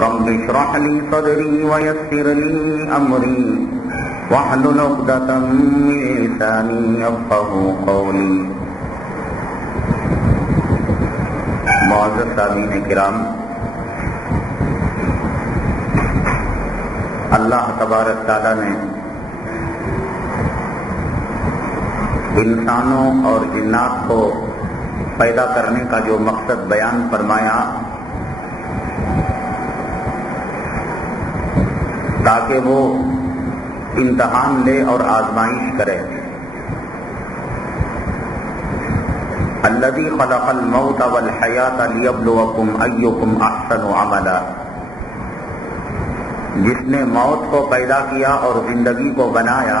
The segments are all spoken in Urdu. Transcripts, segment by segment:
رب اشرح لي صدري ويسر لي أمري واحلل عقدة من لساني يفقهوا قولي. معزز سامعین کرام، اللہ تبارک تعالیٰ نے انسانوں اور جنات کو پیدا کرنے کا جو مقصد بیان فرمایا تاکہ وہ امتحان لے اور آزمائش کرے. الذی خلق الموت والحیاۃ لیبلوکم ایکم احسن عملا، جس نے موت کو پیدا کیا اور زندگی کو بنایا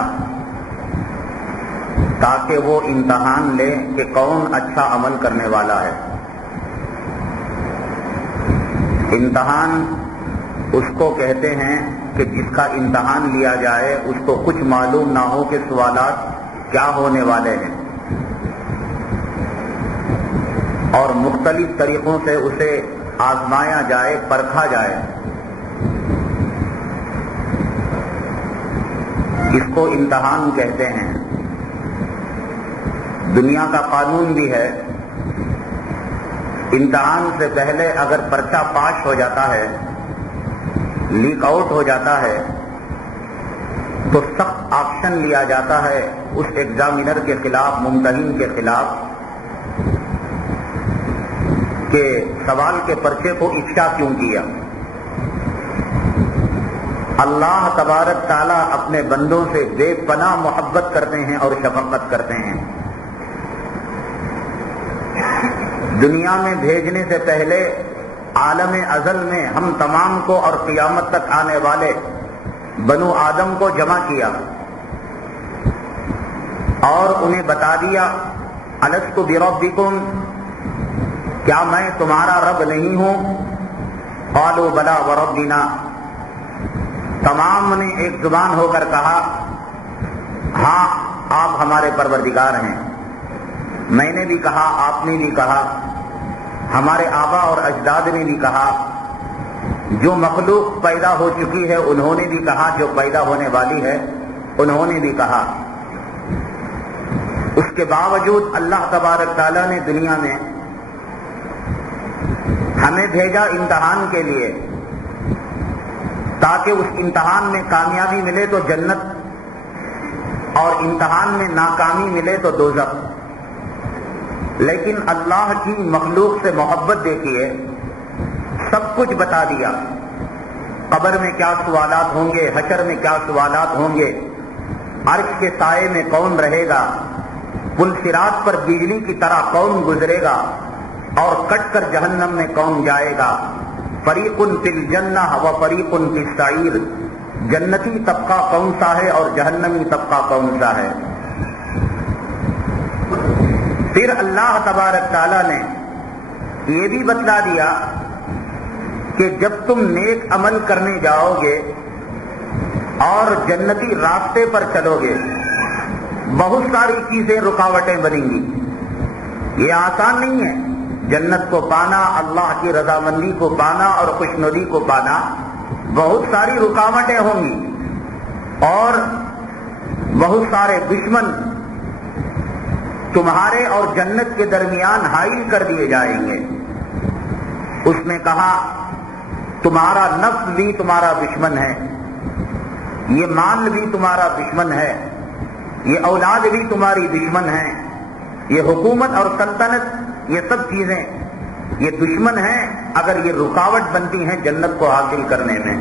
تاکہ وہ امتحان لے کہ کون اچھا عمل کرنے والا ہے. امتحان اس کو کہتے ہیں کہ جس کا امتحان لیا جائے اس کو کچھ معلوم نہ ہو کہ سوالات کیا ہونے والے ہیں، اور مختلف طریقوں سے اسے آزمایا جائے، پرکھا جائے. اس کو امتحان کہتے ہیں. دنیا کا قانون بھی ہے، امتحان سے پہلے اگر پرچہ پاس ہو جاتا ہے، لیک آؤٹ ہو جاتا ہے، تو سخت ایکشن لیا جاتا ہے اس ایگزامینر کے خلاف، ممتحن کے خلاف، کہ سوال کے پرچے کو افشا کیوں کیا. اللہ تبارک تعالیٰ اپنے بندوں سے بے پناہ محبت کرتے ہیں اور شفقت کرتے ہیں. دنیا میں بھیجنے سے پہلے عالم ازل میں ہم تمام کو اور قیامت تک آنے والے بنو آدم کو جمع کیا اور انہیں بتا دیا الست بربکم، کیا میں تمہارا رب نہیں ہوں؟ قالوا بلا وربنا، تمام نے ایک زبان ہو کر کہا ہاں آپ ہمارے پروردگار ہیں. میں نے بھی کہا، آپ نے بھی کہا، ہمارے آبا اور اجداد نے بھی کہا، جو مخلوق پیدا ہو چکی ہے انہوں نے بھی کہا، جو پیدا ہونے والی ہے انہوں نے بھی کہا. اس کے باوجود اللہ تبارک تعالیٰ نے دنیا میں ہمیں بھیجا امتحان کے لیے، تاکہ اس امتحان میں کامیابی ملے تو جنت اور امتحان میں ناکامی ملے تو دوزخ. لیکن اللہ کی مخلوق سے محبت دیکھیے، سب کچھ بتا دیا. قبر میں کیا سوالات ہوں گے، حشر میں کیا سوالات ہوں گے، عرش کے سائے میں کون رہے گا، پل صراط پر بجلی کی طرح کون گزرے گا، اور کٹ کر جہنم میں کون جائے گا. فریق فی الجنہ و فریق فی السعیر، جنتی طبقہ کون سا ہے اور جہنمی طبقہ کون سا ہے. پھر اللہ تبارک تعالیٰ نے یہ بھی بتلا دیا کہ جب تم نیک عمل کرنے جاؤ گے اور جنتی راستے پر چلو گے، بہت ساری چیزیں رکاوٹیں بنیں گی. یہ آسان نہیں ہے. جنت کو پانا، اللہ کی رضامندی کو پانا اور خوشنودی کو پانا، بہت ساری رکاوٹیں ہوں گی اور بہت سارے دشمن تمہارے اور جنت کے درمیان حائل کر دیے جائیں گے. اس میں کہا تمہارا نفس بھی تمہارا دشمن ہے، یہ مال بھی تمہارا دشمن ہے، یہ اولاد بھی تمہاری دشمن ہے، یہ حکومت اور سلطنت، یہ سب چیزیں یہ دشمن ہیں اگر یہ رکاوٹ بنتی ہیں جنت کو حاصل کرنے میں.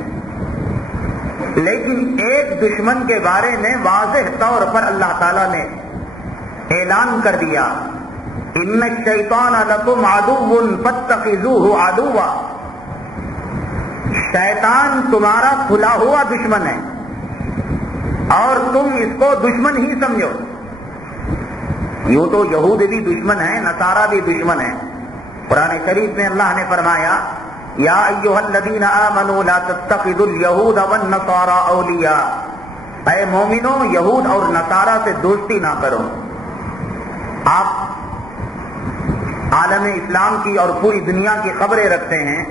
لیکن ایک دشمن کے بارے میں واضح طور پر اللہ تعالیٰ نے اعلان کر دیا، ان الشیطان لکم عدو فاتخذوہ عدوا، شیطان تمہارا کھلا ہوا دشمن ہے اور تم اس کو دشمن ہی سمجھو. یوں تو یہود بھی دشمن ہیں، نصارہ بھی دشمن ہیں. قرآن شریف میں اللہ نے فرمایا یا ایھا الذین آمنوا لا تتخذوا اليہود والنصارى اولیاء، اے مومنو یہود اور نصارہ سے دوستی نہ کرو. آپ عالم اسلام کی اور پوری دنیا کی خبریں رکھتے ہیں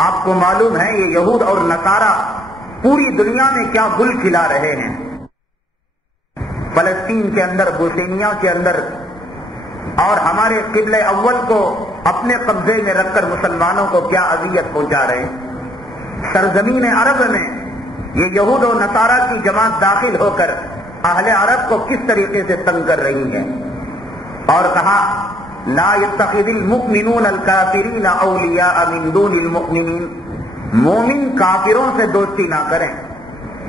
آپ کو معلوم ہے یہ یہود اور نصارہ پوری دنیا میں کیا گل کھلا رہے ہیں. فلسطین کے اندر، بوسنیا کے اندر، اور ہمارے قبلہ اول کو اپنے قبضے میں رکھ کر مسلمانوں کو کیا اذیت پہنچا رہے ہیں. سرزمین عرب میں یہ یہود و نصارہ کی جماعت داخل ہو کر اہل عرب کو کس طریقے سے تنگ کر رہی ہے. اور کہا لا يتخذ المؤمنون الكافرین اولیاء من دون المؤمنین، مومن کافروں سے دوستی نہ کریں،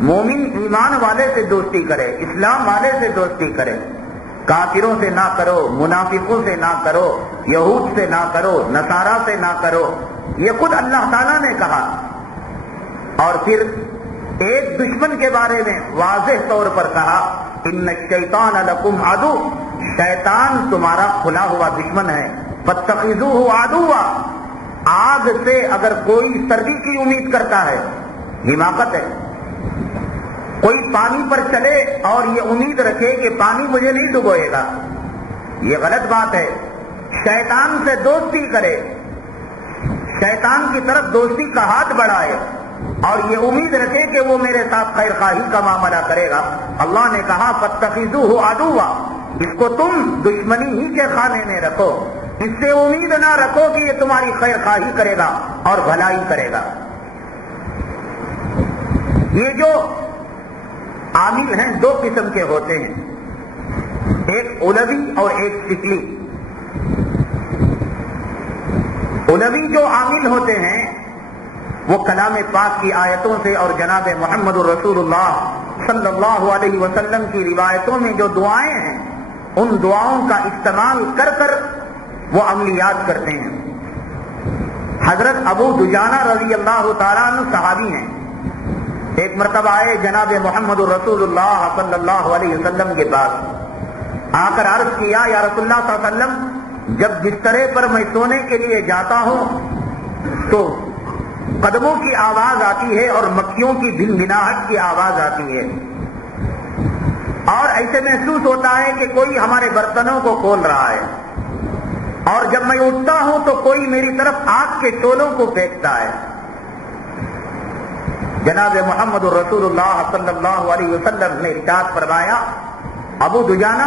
مومن ایمان والے سے دوستی کرے، اسلام والے سے دوستی کرے، کافروں سے نہ کرو، منافقوں سے نہ کرو، یہود سے نہ کرو، نصارہ سے نہ کرو. یہ خود اللہ تعالیٰ نے کہا. اور پھر ایک دشمن کے بارے میں واضح طور پر کہا ان الشیطان لکم عدو، شیطان تمہارا کھلا ہوا دشمن ہے. فاتخذوہ عدوا، آگ سے اگر کوئی سردی کی امید کرتا ہے، حماقت ہے. کوئی پانی پر چلے اور یہ امید رکھے کہ پانی مجھے نہیں ڈبوئے گا، یہ غلط بات ہے. شیطان سے دوستی کرے، شیطان کی طرف دوستی کا ہاتھ بڑھائے اور یہ امید رکھے کہ وہ میرے ساتھ خیر خواہی کا معاملہ کرے گا. اللہ نے کہا فاتخذوہ عدوا، اس کو تم دشمنی ہی کے خانے میں رکھو، اس سے امید نہ رکھو کہ یہ تمہاری خیر خواہی کرے گا اور بھلائی کرے گا. یہ جو عامل ہیں دو قسم کے ہوتے ہیں، ایک علوی اور ایک شکلی. علوی جو عامل ہوتے ہیں وہ کلام پاک کی آیتوں سے اور جناب محمد الرسول اللہ صلی اللہ علیہ وسلم کی روایتوں میں جو دعائیں ہیں ان دعاؤں کا استعمال کر کر وہ عملیات کرتے ہیں. حضرت ابو دجانہ رضی اللہ تعالیٰ عنہ صحابی ہیں. ایک مرتبہ آئے جناب محمد الرسول اللہ صلی اللہ علیہ وسلم کے پاس، آ کر عرض کیا یا رسول اللہ صلی اللہ علیہ وسلم، جب بسترے پر میں سونے کے لیے جاتا ہوں تو قدموں کی آواز آتی ہے اور مکھیوں کی بھنبھناہٹ کی آواز آتی ہے، اور ایسے محسوس ہوتا ہے کہ کوئی ہمارے برتنوں کو کھول رہا ہے، اور جب میں اٹھتا ہوں تو کوئی میری طرف آگ کے شعلوں کو پھینکتا ہے. جناب محمد الرسول اللہ صلی اللہ علیہ وسلم نے ارشاد فرمایا ابو دجانہ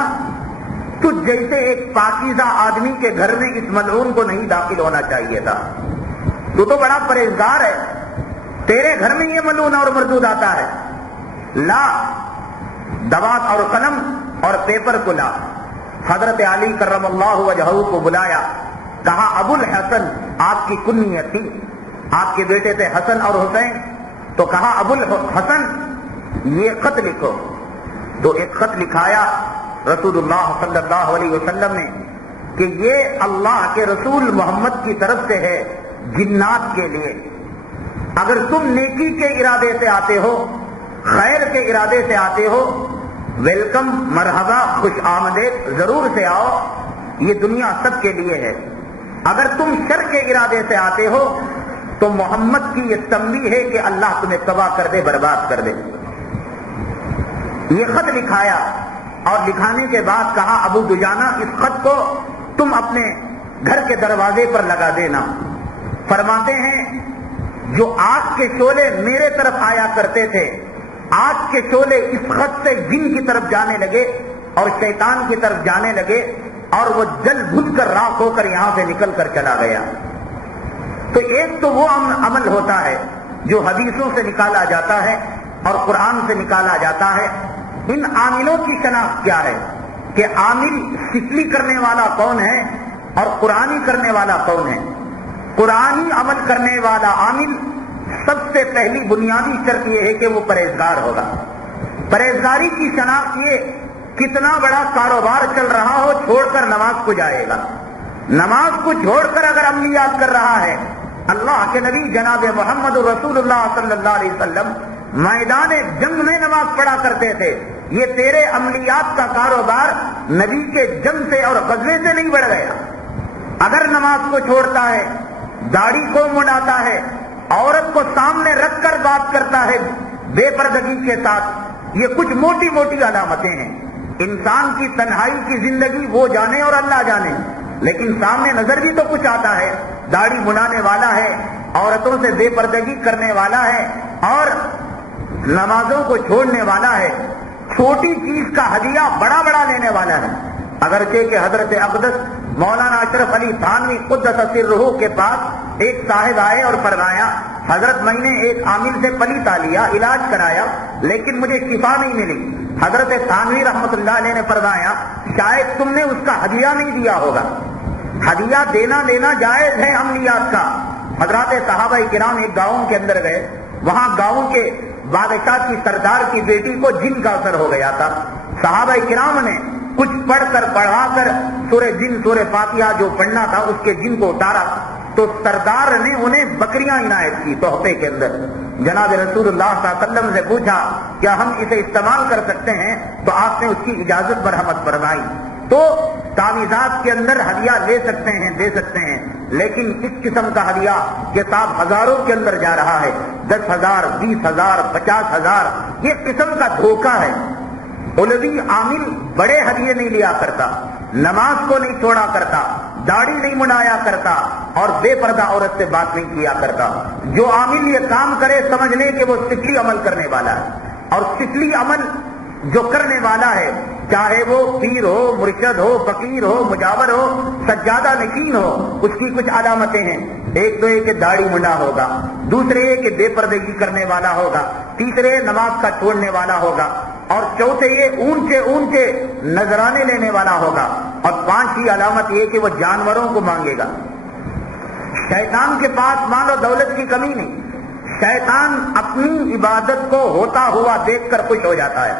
تجھ جیسے ایک پاکیزہ آدمی کے گھر میں اس ملعون کو نہیں داخل ہونا چاہیے تھا، تو بڑا پرہیزگار ہے، تیرے گھر میں یہ ملعون اور مردود آتا ہے. لا دوات اور قلم اور پیپر کو لا. حضرت علی کرم اللہ وجہہ کو بلایا، کہا ابو الحسن، آپ کی کنیت تھی، آپ کے بیٹے تھے حسن اور حسین، تو کہا ابو الحسن یہ خط لکھو. تو ایک خط لکھایا رسول اللہ صلی اللہ علیہ وسلم نے کہ یہ اللہ کے رسول محمد کی طرف سے ہے جنات کے لیے، اگر تم نیکی کے ارادے سے آتے ہو، خیر کے ارادے سے آتے ہو، ویلکم، مرحبا، خوش آمدید، ضرور سے آؤ، یہ دنیا سب کے لیے ہے. اگر تم شر کے ارادے سے آتے ہو تو محمد کی یہ تنبیہ ہے کہ اللہ تمہیں تباہ کر دے، برباد کر دے. یہ خط لکھایا اور لکھانے کے بعد کہا ابو دجانہ اس خط کو تم اپنے گھر کے دروازے پر لگا دینا. فرماتے ہیں جو آگ کے شعلے میرے طرف آیا کرتے تھے، آگ کے شعلے اس خط سے جن کی طرف جانے لگے اور شیطان کی طرف جانے لگے اور وہ جل بھج کر راکھ ہو کر یہاں سے نکل کر چلا گیا. تو ایک تو وہ عمل ہوتا ہے جو حدیثوں سے نکالا جاتا ہے اور قرآن سے نکالا جاتا ہے. ان عاملوں کی شناخت کیا ہے کہ عامل شکلی کرنے والا کون ہے اور قرآنی کرنے والا کون ہے. قرآنی عمل کرنے والا عامل سب سے پہلی بنیادی شرط یہ ہے کہ وہ پرہیزگار ہوگا. پرہیزگاری کی شناخت یہ کتنا بڑا کاروبار چل رہا ہو چھوڑ کر نماز کو جائے گا. نماز کو چھوڑ کر اگر عملیات کر رہا ہے، اللہ کے نبی جناب محمد رسول اللہ صلی اللہ علیہ وسلم میدان جنگ میں نماز پڑھا کرتے تھے. یہ تیرے عملیات کا کاروبار نبی کے جنگ سے اور غزوے سے نہیں بڑھ گیا. اگر نماز کو چھوڑتا ہے، داڑھی کو منڈاتا ہے، عورت کو سامنے رکھ کر بات کرتا ہے بے پردگی کے ساتھ، یہ کچھ موٹی موٹی علامتیں ہیں. انسان کی تنہائی کی زندگی وہ جانے اور اللہ جانے، لیکن سامنے نظر بھی تو کچھ آتا ہے. داڑھی منانے والا ہے، عورتوں سے بے پردگی کرنے والا ہے اور نمازوں کو چھوڑنے والا ہے، چھوٹی چیز کا ہدیہ بڑا بڑا لینے والا ہے۔ اگرچہ کہ حضرت اقدس مولانا اشرف علی تھانوی قدس سرہ کے پاس ایک صاحب آئے اور فرمایا حضرت میں نے ایک عامل سے پلیتا لیا، علاج کرایا، لیکن مجھے شفا نہیں ملی۔ حضرت تھانوی رحمت اللہ علیہ نے فرمایا شاید تم نے اس کا ہدیہ نہیں دیا ہوگا۔ ہدیہ دینا لینا جائز ہے عملیات کا۔ حضرات صحابہ کرام ایک گاؤں کے اندر گئے، وہاں گاؤں کے بادشاہ کی سردار کی بیٹی کو جن کا اثر ہو گیا تھا۔ صحابہ کرام نے کچھ پڑھ کر پڑھا کر سورہ جن سورہ فاتحہ جو پڑھنا تھا اس کے جن کو اتارا تو سردار نے انہیں بکریاں عنایت کی تحفے کے اندر۔ جناب رسول اللہ صلی اللہ علیہ وسلم سے پوچھا کیا ہم اسے استعمال کر سکتے ہیں؟ تو آپ نے اس کی اجازت مرحمت فرمائی۔ تو تعویذات کے اندر ہدیہ لے سکتے ہیں، دے سکتے ہیں، لیکن اس قسم کا ہدیہ کتاب ہزاروں کے اندر جا رہا ہے، 10,000 20,000 50,000، یہ قسم کا دھوکہ ہے۔ علوی عامل بڑے ہدیے نہیں لیا کرتا، نماز کو نہیں چھوڑا کرتا، داڑھی نہیں منایا کرتا اور بے پردہ عورت سے بات نہیں کیا کرتا۔ جو عامل یہ کام کرے سمجھ لے کہ وہ سفلی عمل کرنے والا ہے، اور سفلی عمل جو کرنے والا ہے چاہے وہ پیر ہو، مرشد ہو، فقیر ہو، مجاور ہو، سجادہ نشین ہو، اس کی کچھ علامتیں ہیں۔ ایک تو یہ کہ داڑھی منڈا ہوگا، دوسرے یہ کہ بے پردگی کرنے والا ہوگا، تیسرے نماز کا چھوڑنے والا ہوگا، اور چوتھے یہ اونچے اونچے نذرانے لینے والا ہوگا، اور پانچویں علامت یہ کہ وہ جانوروں کو مانگے گا۔ شیطان کے پاس مال و دولت کی کمی نہیں، شیطان اپنی عبادت کو ہوتا ہوا دیکھ کر خوش ہو جاتا ہے۔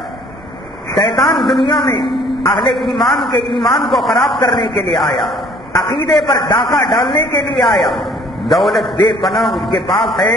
شیطان دنیا میں اہل ایمان کے ایمان کو خراب کرنے کے لیے آیا، عقیدے پر ڈاکہ ڈالنے کے لیے آیا۔ دولت بے پناہ اس کے پاس ہے،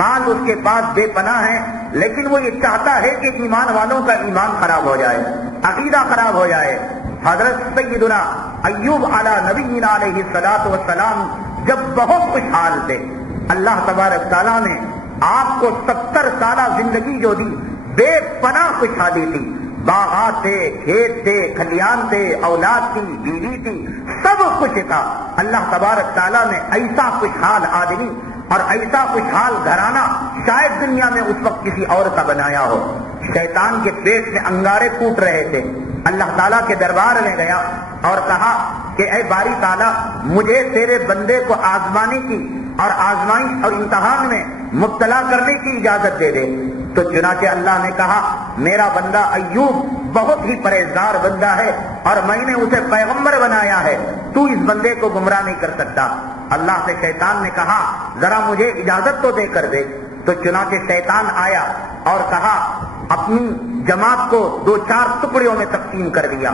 مال اس کے پاس بے پناہ ہے، لیکن وہ یہ چاہتا ہے کہ ایمان والوں کا ایمان خراب ہو جائے، عقیدہ خراب ہو جائے۔ حضرت سیدنا ایوب علی نبینا علیہ الصلوۃ والسلام جب بہت خوشحال تھے، اللہ تبارک تعالیٰ نے آپ کو 70 سالہ زندگی جو دی، بے پناہ خوشحالی تھی، باغات تھے، کھیت تھے، کھلیان تھے، اولاد تھی، بیوی تھی، سب کچھ تھا۔ اللہ تبارک تعالیٰ نے ایسا خوشحال آدمی اور ایسا خوشحال گھرانہ شاید دنیا میں اس وقت کسی اور کا بنایا ہو۔ شیطان کے پیٹ میں انگارے ٹوٹ رہے تھے، اللہ تعالیٰ کے دربار میں گیا اور کہا کہ اے باری تعالیٰ مجھے تیرے بندے کو آزمانے کی اور آزمائش اور امتحان میں مبتلا کرنے کی اجازت دے دے۔ تو چنانچہ اللہ نے کہا میرا بندہ ایوب بہت ہی پرہیزگار بندہ ہے اور میں نے اسے پیغمبر بنایا ہے، تو اس بندے کو گمراہ نہیں کر سکتا۔ اللہ سے شیطان نے کہا ذرا مجھے اجازت تو دے کر دے۔ تو چنانچہ شیطان آیا اور کہا اپنی جماعت کو 2-4 ٹکڑیوں میں تقسیم کر دیا۔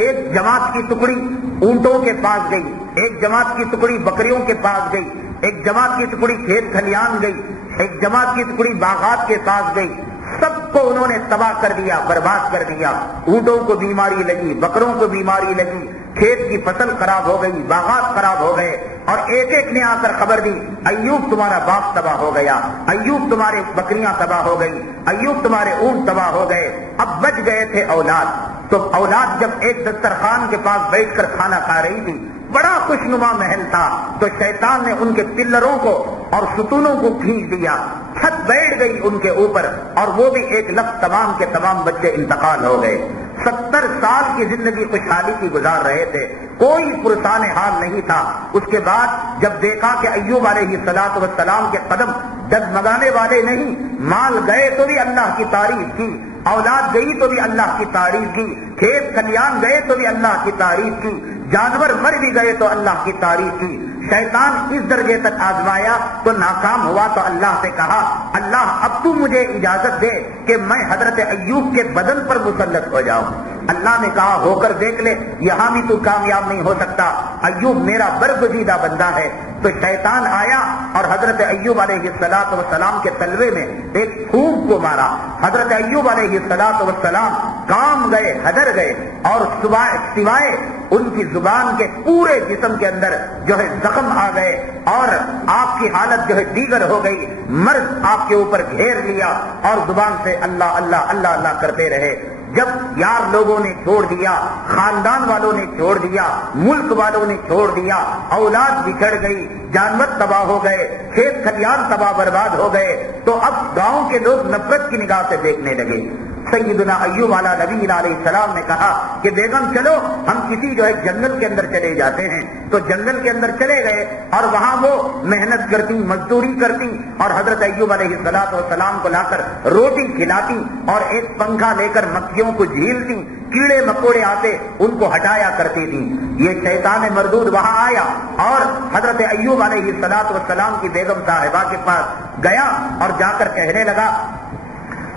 ایک جماعت کی ٹکڑی اونٹوں کے پاس گئی، ایک جماعت کی ٹکڑی بکریوں کے پاس گئی، ایک جماعت کی ٹکڑی کھیت کھلیان گئی، ایک جماعت کی ٹکڑی باغات کے پاس گئی۔ سب کو انہوں نے تباہ کر دیا، برباد کر دیا۔ اونٹوں کو بیماری لگی، بکروں کو بیماری لگی، کھیت کی فصل خراب ہو گئی، باغات خراب ہو گئے، اور ایک ایک نے آ کر خبر دی ایوب تمہارا باغ تباہ ہو گیا، ایوب تمہارے بکریاں تباہ ہو گئی، ایوب تمہارے اونٹ تباہ ہو گئے۔ اب بچ گئے تھے اولاد، تو اولاد جب ایک دسترخوان کے پاس بیٹھ کر کھانا کھا رہی تھی، بڑا خوشنما محل تھا، تو شیطان نے ان کے پلروں کو اور ستونوں کو کھینچ دیا، چھت بیٹھ گئی ان کے اوپر، اور وہ بھی ایک لفظ تمام کے تمام بچے انتقال ہو گئے۔ 70 سال کی زندگی خوشحالی کی گزار رہے تھے، کوئی پرسان حال نہیں تھا۔ اس کے بعد جب دیکھا کہ ایوب علیہ الصلوۃ والسلام کے قدم ڈگمگانے والے نہیں، مال گئے تو بھی اللہ کی تعریف کی، اولاد گئی تو بھی اللہ کی تعریف کی، کھیت کھلیان گئے تو بھی اللہ کی تعریف کی، جانور مر بھی گئے تو اللہ کی تعریف کی۔ شیطان اس درجے تک آزمایا تو ناکام ہوا، تو اللہ سے کہا اللہ اب تو مجھے اجازت دے کہ میں حضرت ایوب کے بدن پر مسلط ہو جاؤں۔ اللہ نے کہا ہو کر دیکھ لے، یہاں بھی تو کامیاب نہیں ہو سکتا، ایوب میرا برگزیدہ بندہ ہے۔ تو شیطان آیا اور حضرت ایوب علیہ الصلوۃ والسلام کے تلوے میں ایک پھونک کو مارا۔ حضرت ایوب علیہ الصلوۃ والسلام کام گئے، ہدر گئے، اور سوائے ان کی زبان کے پورے جسم کے اندر جو ہے زخم آ گئے، اور آپ کی حالت جو ہے دیگر ہو گئی، مرض آپ کے اوپر گھیر لیا، اور زبان سے اللہ اللہ اللہ اللہ کرتے رہے۔ جب یار لوگوں نے چھوڑ دیا، خاندان والوں نے چھوڑ دیا، ملک والوں نے چھوڑ دیا، اولاد بچھڑ گئی، جانور تباہ ہو گئے، کھیت کھلیان تباہ برباد ہو گئے، تو اب گاؤں کے لوگ نفرت کی نگاہ سے دیکھنے لگے۔ سیدنا ایوب علیہ نبی علیہ السلام نے کہا کہ بیگم چلو ہم کسی جنگل کے اندر چلے جاتے ہیں، تو جنگل کے اندر چلے گئے اور وہاں وہ محنت کرتی، مزدوری کرتی، اور حضرت ایوب علیہ السلام کو لا کر روٹی کھلاتی اور ایک پنکھا لے کر مکھیوں کو جھیلتی، کیڑے مکوڑے آتے ان کو ہٹایا کرتی تھی۔ یہ شیطان مردود وہاں آیا اور حضرت ایوب علیہ السلام کی بیگم صاحبہ کے پاس گیا اور جا کر کہنے لگا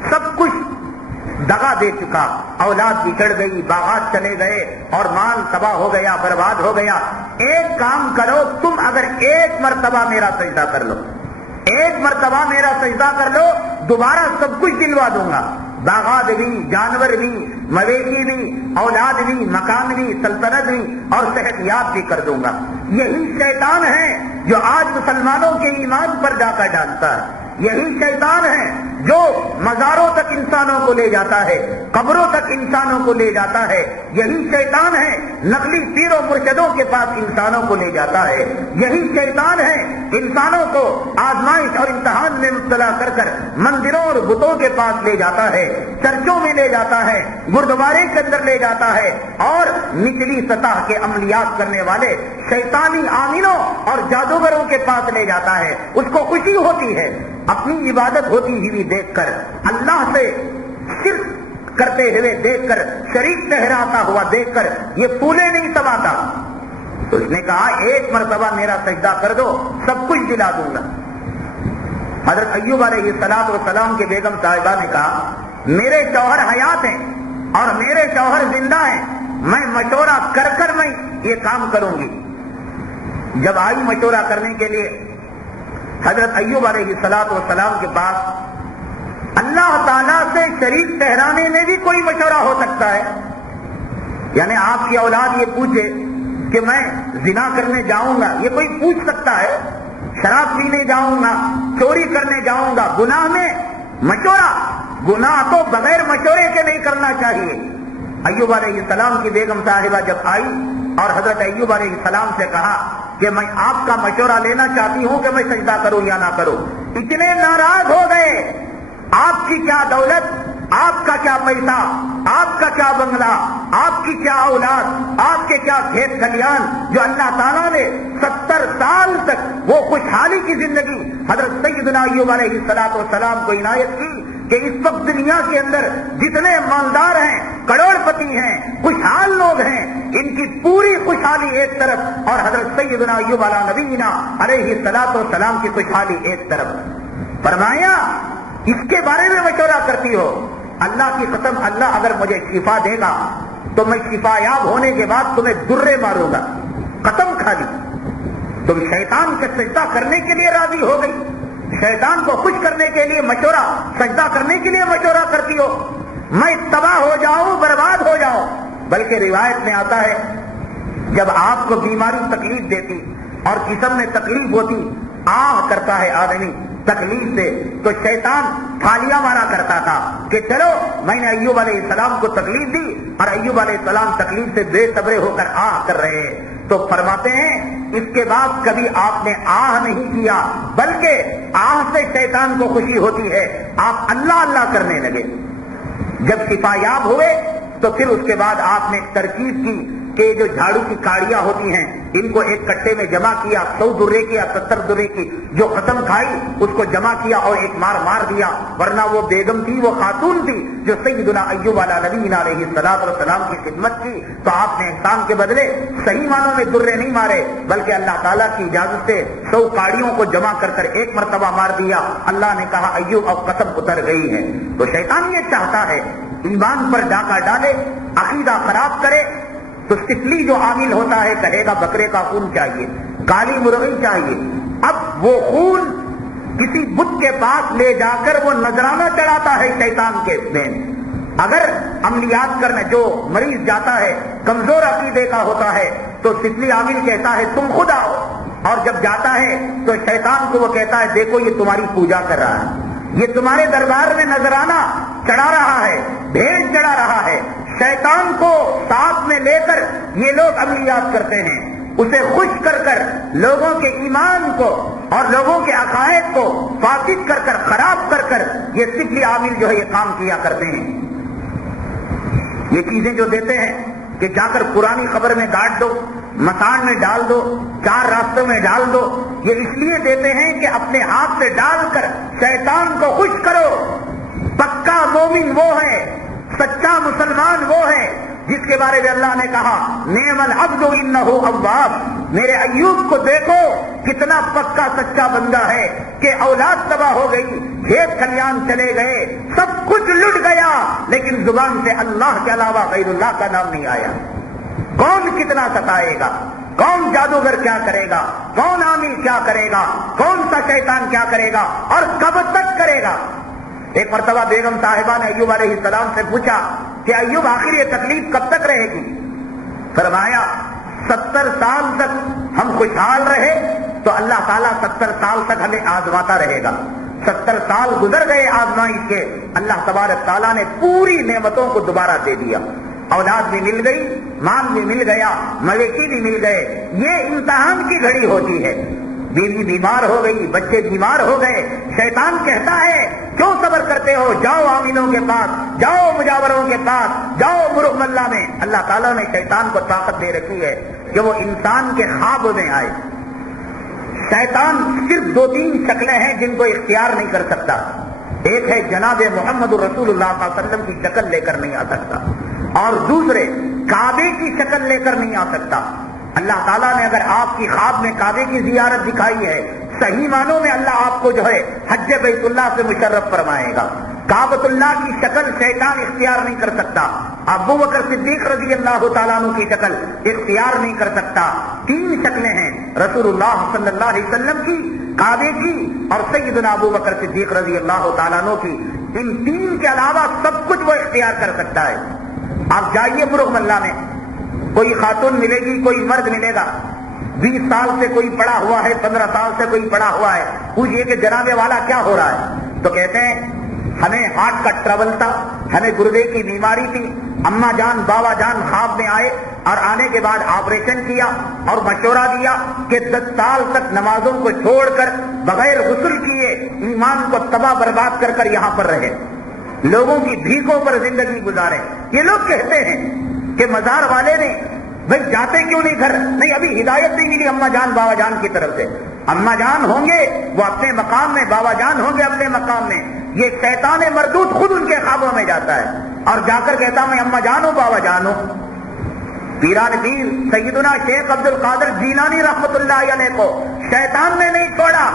سب کچھ دغا دے چکا، اولاد بچڑ گئی، باغات چلے گئے اور مال تباہ ہو گیا، برباد ہو گیا، ایک کام کرو، تم اگر ایک مرتبہ میرا سجدہ کر لو، ایک مرتبہ میرا سجدہ کر لو، دوبارہ سب کچھ دلوا دوں گا، باغات بھی، جانور بھی، مویشی بھی، اولاد بھی، مکان بھی، سلطنت بھی اور صحت یاب بھی کر دوں گا۔ یہی شیطان ہے جو آج مسلمانوں کے ایمان پر ڈاکہ ڈالتا ہے، یہی شیطان ہے جو مزاروں تک انسانوں کو لے جاتا ہے، قبروں تک انسانوں کو لے جاتا ہے، یہی شیطان ہے نقلی پیر و مرشدوں کے پاس انسانوں کو لے جاتا ہے، یہی شیطان ہے انسانوں کو آزمائش اور امتحان میں مبتلا کر کر مندروں اور بتوں کے پاس لے جاتا ہے، چرچوں میں لے جاتا ہے، گردوارے کے اندر لے جاتا ہے اور نچلی سطح کے عملیات کرنے والے شیطانی عاملوں اور جادوگروں کے پاس لے جاتا ہے۔ اس کو خوشی ہوتی ہے اپنی عبادت ہوتی ہوئی دیکھ کر، اللہ سے شرک کرتے ہوئے دیکھ کر، شریک ٹھہراتا ہوا دیکھ کر یہ پھولے نہیں سماتا۔ تو اس نے کہا ایک مرتبہ میرا سجدہ کر دو، سب کچھ دلا دوں گا۔ حضرت ایوب علیہ السلام کے بیگم صاحبہ نے کہا میرے شوہر حیات ہیں اور میرے شوہر زندہ ہیں، میں مشورہ کر کر میں یہ کام کروں گی۔ جب آئی مشورہ کرنے کے لیے حضرت ایوب علیہ السلام کے پاس، اللہ تعالیٰ سے شریک ٹھہرانے میں بھی کوئی مشورہ ہو سکتا ہے؟ یعنی آپ کی اولاد یہ پوچھے کہ میں زنا کرنے جاؤں گا، یہ کوئی پوچھ سکتا ہے؟ شراب پینے جاؤں گا، چوری کرنے جاؤں گا، گناہ میں مشورہ، گناہ تو بغیر مشورے کے نہیں کرنا چاہیے۔ ایوب علیہ السلام کی بیگم صاحبہ جب آئی اور حضرت ایوب علیہ السلام سے کہا کہ میں آپ کا مشورہ لینا چاہتی ہوں کہ میں سجدہ کروں یا نہ کروں، اتنے ناراض ہو گئے، آپ کی کیا دولت، آپ کا کیا پیسہ، آپ کا کیا بنگلہ، آپ کی کیا اولاد، آپ کے کیا کھیت کھلیان، جو اللہ تعالیٰ نے 70 سال تک وہ خوشحالی کی زندگی حضرت سیدنا ایوب علیہ السلام کو عنایت کی کہ اس وقت دنیا کے اندر جتنے مالدار ہیں، کروڑ پتی ہیں، خوشحال لوگ ہیں، ان کی پوری خوشحالی ایک طرف اور حضرت سیدنا ایوب علیہ السلام کی خوشحالی ایک طرف۔ فرمایا اس کے بارے میں مشورہ کرتی ہو؟ اللہ کی قسم، اللہ اگر مجھے شفا دے گا تو میں شفا یاب ہونے کے بعد تمہیں درے ماروں گا، قسم کھا لی۔ تم شیطان کا سجدہ کرنے کے لیے راضی ہو گئی، شیطان کو خوش کرنے کے لیے مشورہ، سجدہ کرنے کے لیے مشورہ کرتی ہو، میں تباہ ہو جاؤں، برباد ہو جاؤں۔ بلکہ روایت میں آتا ہے جب آپ کو بیماری تکلیف دیتی اور جسم میں تکلیف ہوتی، آہ کرتا ہے آدمی تکلیف سے، تو شیطان تھالیاں مارا کرتا تھا کہ چلو میں نے ایوب علیہ السلام کو تکلیف دی اور ایوب علیہ السلام تکلیف سے بے صبرے ہو کر آہ کر رہے ہیں۔ تو فرماتے ہیں اس کے بعد کبھی آپ نے آہ نہیں کیا، بلکہ آہ سے شیطان کو خوشی ہوتی ہے، آپ اللہ اللہ کرنے لگے۔ جب شفا یاب ہوئے تو پھر اس کے بعد آپ نے ترکیب کی کہ جو جھاڑو کی کاڑیاں ہوتی ہیں ان کو ایک کٹے میں جمع کیا، 100 درے کی یا 70 درے کی، جو ختم کھائی اس کو جمع کیا اور ایک مار دیا، ورنہ وہ بیگم تھی، وہ خاتون تھی جو سیدنا ایوب علیہ نبینا علیہ السلام کی خدمت کی، تو آپ نے احسان کے بدلے صحیح معنوں میں درے نہیں مارے، بلکہ اللہ تعالیٰ کی اجازت سے 100 کاڑیوں کو جمع کر کر ایک مرتبہ مار دیا۔ اللہ نے کہا ایوب اب قسم اتر گئی ہے۔ تو شیطان یہ چاہتا ہے ایمان پر ڈاکہ ڈالے، عقیدہ خراب کرے، تو تفلی جو عامل ہوتا ہے کہے گا بکرے کا خون چاہیے، کالی مرغی چاہیے۔ اب وہ خون کسی بت کے پاس لے جا کر وہ نذرانہ چڑھاتا ہے شیطان کے میں۔ اگر عملیات کرنے جو مریض جاتا ہے کمزور عقیدے کا ہوتا ہے تو تفلی عامل کہتا ہے تم خود آؤ، اور جب جاتا ہے تو شیطان کو وہ کہتا ہے دیکھو یہ تمہاری پوجا کر رہا ہے، یہ تمہارے دربار میں نذرانہ چڑھا رہا ہے، بھیڑ چڑھا رہا ہے، شیطان کو ساتھ میں لے کر یہ لوگ عملیات کرتے ہیں، اسے خوش کر کر لوگوں کے ایمان کو اور لوگوں کے عقائد کو فاسد کر کر خراب کر کر یہ سفلی عامل جو ہے یہ کام کیا کرتے ہیں۔ یہ چیزیں جو دیتے ہیں کہ جا کر پرانی خبر میں گاڑ دو، مسان میں ڈال دو، 4 راستوں میں ڈال دو، یہ اس لیے دیتے ہیں کہ اپنے ہاتھ سے ڈال کر شیطان کو خوش کرو۔ پکا مومن وہ ہے، سچا مسلمان وہ ہے جس کے بارے میں اللہ نے کہا نعم العبد انہ اواب، میرے ایوب کو دیکھو کتنا پکا سچا بندہ ہے کہ اولاد تباہ ہو گئی، کھیت کھلیان چلے گئے، سب کچھ لٹ گیا، لیکن زبان سے اللہ کے علاوہ غیر اللہ کا نام نہیں آیا۔ کون کتنا ستائے گا، کون جادوگر کیا کرے گا، کون عامل کیا کرے گا، کون سا شیطان کیا کرے گا اور کب تک کرے گا۔ ایک مرتبہ بیگم صاحبہ نے ایوب علیہ السلام سے پوچھا کہ ایوب آخر یہ تکلیف کب تک رہے گی؟ فرمایا 70 سال تک ہم خوشحال رہے تو اللہ تعالیٰ 70 سال تک ہمیں آزماتا رہے گا۔ 70 سال گزر گئے آزمائش کے، اللہ تبارک تعالیٰ نے پوری نعمتوں کو دوبارہ دے دیا، اولاد بھی مل گئی، مال بھی مل گیا، مویشی بھی مل گئے۔ یہ امتحان کی گھڑی ہوتی ہے، بیوی بیمار ہو گئی، بچے بیمار ہو گئے، شیطان کہتا ہے کیوں صبر کرتے ہو، جاؤ عاملوں کے پاس، جاؤ مجاوروں کے پاس، جاؤ مرغ ملا میں۔ اللہ تعالیٰ نے شیطان کو طاقت دے رکھی ہے کہ وہ انسان کے خواب میں آئے۔ شیطان صرف 2-3 شکلیں ہیں جن کو اختیار نہیں کر سکتا۔ ایک ہے جناب محمد رسول اللہ صلی اللہ علیہ وسلم کی شکل لے کر نہیں آ سکتا، اور دوسرے کعبے کی شکل لے کر نہیں آ سکتا۔ اللہ تعالیٰ نے اگر آپ کی خواب میں کعبے کی زیارت دکھائی ہے، صحیح معنوں میں اللہ آپ کو جو ہے حج بیت اللہ سے مشرف فرمائے گا۔ کعبۃ اللہ کی شکل شیطان اختیار نہیں کر سکتا، ابو بکر صدیق رضی اللہ تعالیٰ عنہ کی شکل اختیار نہیں کر سکتا۔ 3 شکلیں ہیں رسول اللہ صلی اللہ علیہ وسلم کی، کعبے کی اور سیدنا ابو بکر صدیق رضی اللہ تعالیٰ عنہ کی۔ ان 3 کے علاوہ سب کچھ وہ اختیار کر سکتا ہے۔ آپ جائیے مرغ ملا میں، کوئی خاتون ملے گی، کوئی مرد ملے گا، 20 سال سے کوئی پڑا ہوا ہے، 15 سال سے کوئی پڑا ہوا ہے، پوچھئے کہ جناب والا کیا ہو رہا ہے تو کہتے ہیں ہمیں ہارٹ کا ٹربل تھا، ہمیں گردے کی بیماری تھی، اماں جان بابا جان خواب میں آئے اور آنے کے بعد آپریشن کیا اور مشورہ دیا کہ 10 سال تک نمازوں کو چھوڑ کر بغیر غسل کیے ایمان کو تباہ برباد کر کر یہاں پر رہے، لوگوں کی بھیکوں پر زندگی گزارے۔ یہ لوگ کہتے ہیں کہ مزار والے نے بھائی جاتے کیوں نہیں گھر؟ نہیں، ابھی ہدایت نہیں ملی اماں جان بابا جان کی طرف سے۔ اماں جان ہوں گے وہ اپنے مقام میں، بابا جان ہوں گے اپنے مقام میں۔ یہ شیطان مردود خود ان کے خوابوں میں جاتا ہے اور جا کر کہتا میں اماں جان ہوں بابا جان ہوں۔ پیران پیر سیدنا شیخ عبد القادر جیلانی رحمت اللہ علیہ کو شیطان نے نہیں چھوڑا۔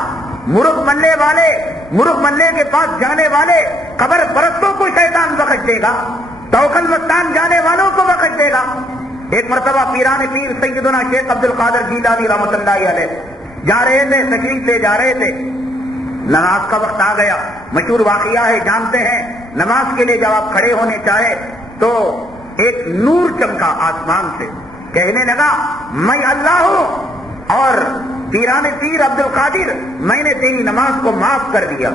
مرغ ملے والے، مرغ ملے کے پاس جانے والے قبر پرستوں کو شیطان بخش دے گا، توکل مستان جانے والوں کو بخش دے گا۔ ایک مرتبہ پیران پیر سیدنا شیخ عبد القادر جیلانی رحمت اللہ علیہ جا رہے تھے، تشریف لے جا رہے تھے، نماز کا وقت آ گیا۔ مشہور واقعہ ہے، جانتے ہیں، نماز کے لیے جب آپ کھڑے ہونے چاہے تو ایک نور چمکا آسمان سے، کہنے لگا میں اللہ ہوں اور پیران پیر عبد القادر میں نے تیری نماز کو معاف کر دیا۔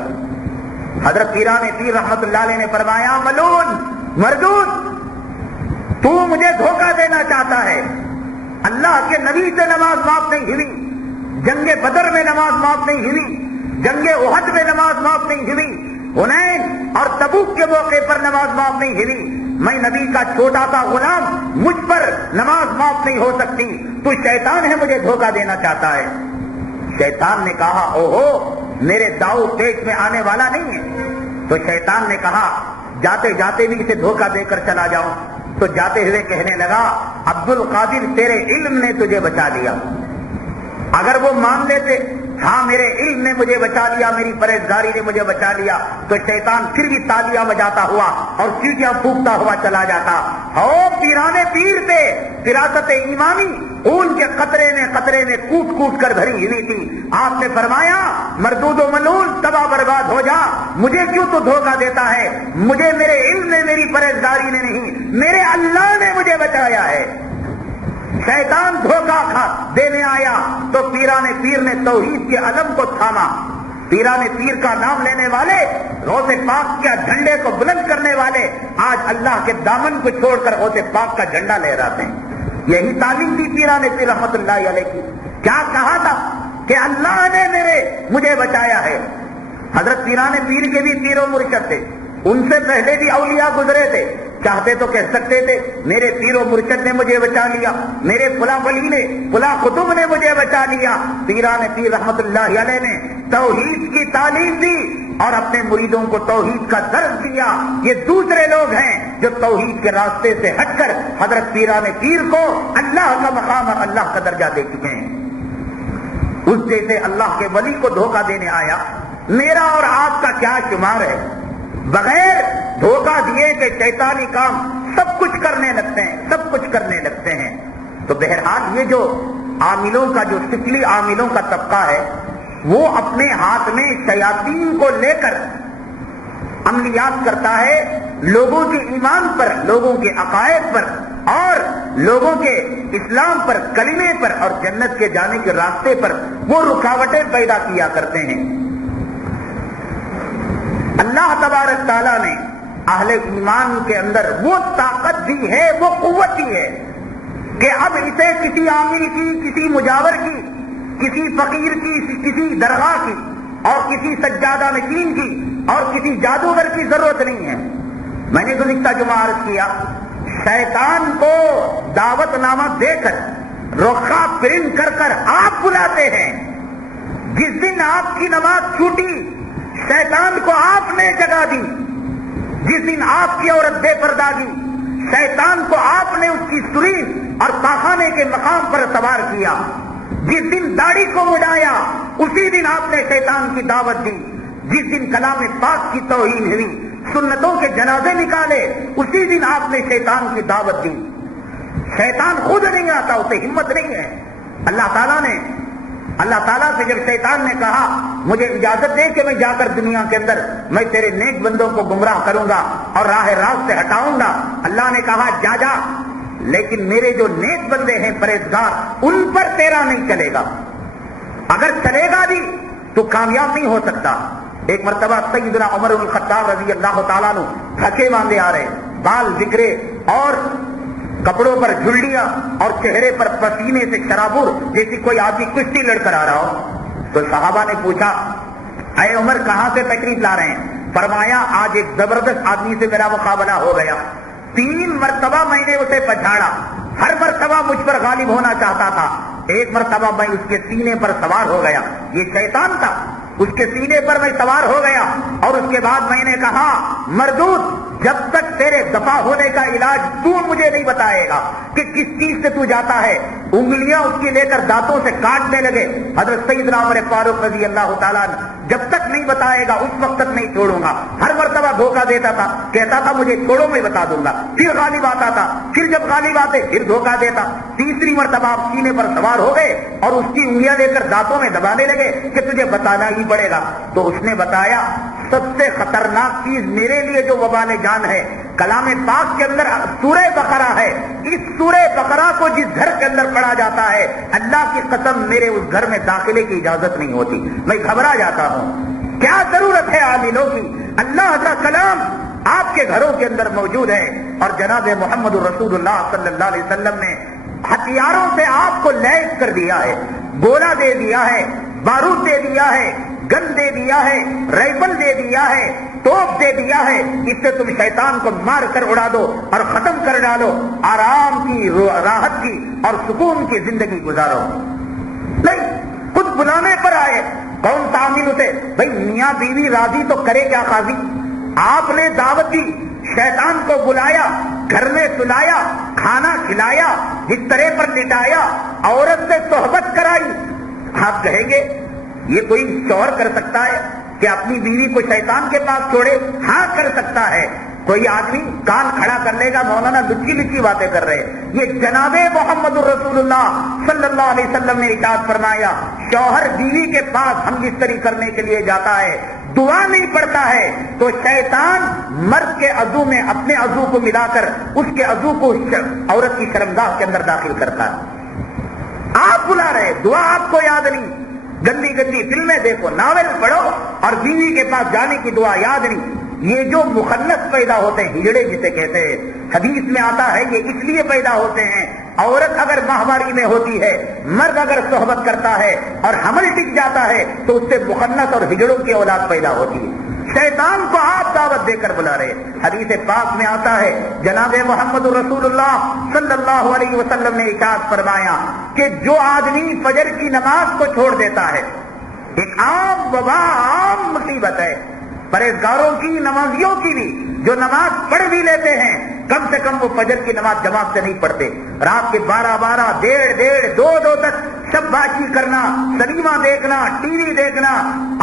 حضرت پیران پیر رحمت اللہ علیہ نے فرمایا ملعون مردود، تو مجھے دھوکہ دینا چاہتا ہے، اللہ کے نبی سے نماز معاف نہیں ہوئی، جنگ بدر میں نماز معاف نہیں ہوئی، جنگ احد میں نماز معاف نہیں ہوئی، حنین اور تبوک کے موقع پر نماز معاف نہیں ہوئی، میں نبی کا چھوٹا سا غلام، مجھ پر نماز معاف نہیں ہو سکتی، تو شیطان ہے مجھے دھوکہ دینا چاہتا ہے۔ شیطان نے کہا اوہو میرے داؤ پیٹ میں آنے والا نہیں ہے، تو شیطان نے کہا جاتے جاتے بھی اسے دھوکہ دے کر چلا جاؤں، تو جاتے ہوئے کہنے لگا عبد القادر تیرے علم نے تجھے بچا لیا، اگر وہ مان لیتے ہاں میرے علم نے مجھے بچا لیا، میری پرہیزگاری نے مجھے بچا لیا، تو شیطان پھر بھی تالیاں بجاتا ہوا اور چیٹیاں پھونکتا ہوا چلا جاتا۔ ہو پیرانے پیر تھے، فراست ایمانی خون کے قطرے میں کوٹ کوٹ کر بھری ہوئی تھی۔ آپ نے فرمایا مردود و ملعون تباہ برباد ہو جا، مجھے کیوں تو دھوکہ دیتا ہے، مجھے میرے علم نے، میری پرہیزگاری نے نہیں، میرے اللہ نے مجھے بچایا ہے۔ شیطان دھوکہ دینے آیا تو پیران پیر نے توحید کے علم کو تھاما، پیران پیر کا نام لینے والے، غوث پاک کے جھنڈے کو بلند کرنے والے آج اللہ کے دامن کو چھوڑ کر غوث پاک کا جھنڈا لہراتے ہیں۔ یہی تعلیم تھی پیران پیر رحمت اللہ علیہ کی۔ کیا کہا تھا کہ اللہ نے مجھے بچایا ہے۔ حضرت پیران پیر کے بھی پیر و مرشد تھے، ان سے پہلے بھی اولیاء گزرے تھے، چاہتے تو کہہ سکتے تھے میرے پیر و مرشد نے مجھے بچا لیا، میرے فلاں ولی نے فلاں قطب نے مجھے بچا لیا۔ پیران پیر رحمت اللہ علیہ نے توحید کی تعلیم دی اور اپنے مریدوں کو توحید کا درس دیا۔ یہ دوسرے لوگ ہیں جو توحید کے راستے سے ہٹ کر حضرت پیران پیر کو اللہ کا مقام اور اللہ کا درجہ دے چکے ہیں۔ اس جیسے اللہ کے ولی کو دھوکہ دینے آیا، میرا اور آپ کا کیا شمار ہے؟ بغیر دھوکہ دیے کہ شیطانی کام سب کچھ کرنے لگتے ہیں، سب کچھ کرنے لگتے ہیں۔ تو بہرحال یہ جو عاملوں کا، جو سفلی عاملوں کا طبقہ ہے، وہ اپنے ہاتھ میں شیاطین کو لے کر عملیات کرتا ہے لوگوں کے ایمان پر، لوگوں کے عقائد پر اور لوگوں کے اسلام پر، کلمے پر اور جنت کے جانے کے راستے پر وہ رکاوٹیں پیدا کیا کرتے ہیں۔ اللہ تبارک تعالیٰ نے اہل ایمان کے اندر وہ طاقت دی ہے، وہ قوت دی ہے کہ اب اسے کسی عامل کی، کسی مجاور کی، کسی فقیر کی، کسی درگاہ کی اور کسی سجادہ نشین کی اور کسی جادوگر کی ضرورت نہیں ہے۔ میں نے گزشتہ جمعہ عرض کیا، شیطان کو دعوت نامہ دے کر، رخا پرنٹ کر کر آپ بلاتے ہیں۔ جس دن آپ کی نماز چھوٹی، شیطان کو آپ نے جگہ دی۔ جس دن آپ کی عورت بے پردہ کی، شیطان کو آپ نے اس کی سری اور پاخانے کے مقام پر سوار کیا۔ جس دن داڑھی کو مڈایا، اسی دن آپ نے شیطان کی دعوت دی۔ جس دن کلام پاک کی توہین ہوئی، سنتوں کے جنازے نکالے، اسی دن آپ نے شیطان کی دعوت دی۔ شیطان خود نہیں آتا، اسے ہمت نہیں ہے۔ اللہ تعالیٰ سے جب شیطان نے کہا مجھے اجازت دے کہ میں جا کر دنیا کے اندر میں تیرے نیک بندوں کو گمراہ کروں گا اور راہ راست سے ہٹاؤں گا، اللہ نے کہا جا، لیکن میرے جو نیک بندے ہیں پرہیزگار، ان پر تیرا نہیں چلے گا۔ اگر چلے گا بھی تو کامیاب نہیں ہو سکتا۔ ایک مرتبہ سیدنا عمر بن الخطاب رضی اللہ تعالیٰ عنہ تھکے باندھے آ رہے، بال بکھرے اور کپڑوں پر جھلیاں اور چہرے پر پسینے سے شرابور جیسی کوئی آدمی کشتی لڑ کر آ رہا ہو۔ تو صحابہ نے پوچھا اے عمر کہاں سے تشریف لا رہے ہیں؟ فرمایا آج ایک زبردست آدمی سے میرا مقابلہ ہو گیا، 3 مرتبہ میں نے اسے پچھاڑا، ہر مرتبہ مجھ پر غالب ہونا چاہتا تھا، ایک مرتبہ میں اس کے سینے پر سوار ہو گیا، یہ شیطان تھا، اس کے سینے پر میں سوار ہو گیا اور اس کے بعد میں نے کہا مردود، جب تک تیرے دفع ہونے کا علاج تو مجھے نہیں بتائے گا کہ کس چیز سے تو جاتا ہے، انگلیاں اس کی لے کر دانتوں سے کاٹنے لگے۔ حضرت سیدنا عمر فاروق رضی اللہ تعالیٰ عنہ جب تک نہیں بتائے گا اس وقت تک نہیں چھوڑوں گا۔ ہر مرتبہ دھوکہ دیتا تھا، کہتا تھا مجھے چھوڑو میں بتا دوں گا، پھر غالب آتا تھا، پھر جب غالب آتے پھر دھوکہ دیتا۔ تیسری مرتبہ آپ سینے پر سوار ہو گئے اور اس کی انگلیاں لے کر دانتوں میں دبانے لگے کہ تجھے بتانا ہی پڑے گا۔ تو اس نے بتایا سب سے خطرناک چیز میرے لیے جو وبال جان ہے، کلام پاک کے اندر سورہ بقرہ ہے، اس سورہ بقرہ کو جس گھر کے اندر پڑھا جاتا ہے، اللہ کی قسم میرے اس گھر میں داخلے کی اجازت نہیں ہوتی، میں گھبرا جاتا ہوں۔ کیا ضرورت ہے عاملوں کی؟ اللہ کا کلام آپ کے گھروں کے اندر موجود ہے اور جناب محمد رسول اللہ صلی اللہ علیہ وسلم نے ہتھیاروں سے آپ کو لیس کر دیا ہے، گولا دے دیا ہے، بارود دے دیا ہے، گن دے دیا ہے، رائفل دے دیا ہے، توپ دے دیا ہے، اس سے تم شیطان کو مار کر اڑا دو اور ختم کر ڈالو، آرام کی، راحت کی اور سکون کی زندگی گزارو۔ نہیں، خود بلانے پر آئے، کون تعمیل اسے؟ بھائی میاں بیوی راضی تو کرے کیا قاضی؟ آپ نے دعوت دی، شیطان کو بلایا، گھر میں سلایا، کھانا کھلایا، بسترے پر لٹایا، عورت سے صحبت کرائی۔ آپ کہیں گے یہ کوئی شوہر کر سکتا ہے کہ اپنی بیوی کو شیطان کے پاس چھوڑے؟ ہاں کر سکتا ہے۔ کوئی آدمی کان کھڑا کر لے گا مولانا لچی لچی باتیں کر رہے، یہ جناب محمد الرسول اللہ صلی اللہ علیہ وسلم نے ارشاد فرمایا شوہر بیوی کے پاس ہم بستری کرنے کے لیے جاتا ہے، دعا نہیں پڑتا ہے تو شیطان مرد کے عضو میں اپنے عضو کو ملا کر اس کے عضو کو عورت کی شرمگاہ کے اندر داخل کرتا ہے۔ آپ بلا رہے، دعا آپ کو یاد نہیں، گندی گندی فلمیں دیکھو، ناول پڑھو، اور بیوی کے پاس جانے کی دعا یاد نہیں. یہ جو مخنث پیدا ہوتے ہیں، ہجڑے جسے کہتے ہیں، حدیث میں آتا ہے یہ اس لیے پیدا ہوتے ہیں. عورت اگر ماہواری میں ہوتی ہے، مرد اگر صحبت کرتا ہے اور حمل ٹک جاتا ہے تو اس سے مخنث اور ہجڑوں کی اولاد پیدا ہوتی ہے. شیطان کو آپ دعوت دے کر بلا رہے. حدیث پاک میں آتا ہے جناب محمد رسول اللہ صلی اللہ علیہ وسلم نے ارشاد فرمایا کہ جو آدمی فجر کی نماز کو چھوڑ دیتا ہے، ایک عام وبا، عام مصیبت ہے پرہیزگاروں کی، نمازیوں کی بھی، جو نماز پڑھ بھی لیتے ہیں کم سے کم وہ فجر کی نماز جماعت سے نہیں پڑھتے. رات کے 12 ڈیڑھ 2 تک شب باشی کرنا، سنیما دیکھنا، ٹی وی دیکھنا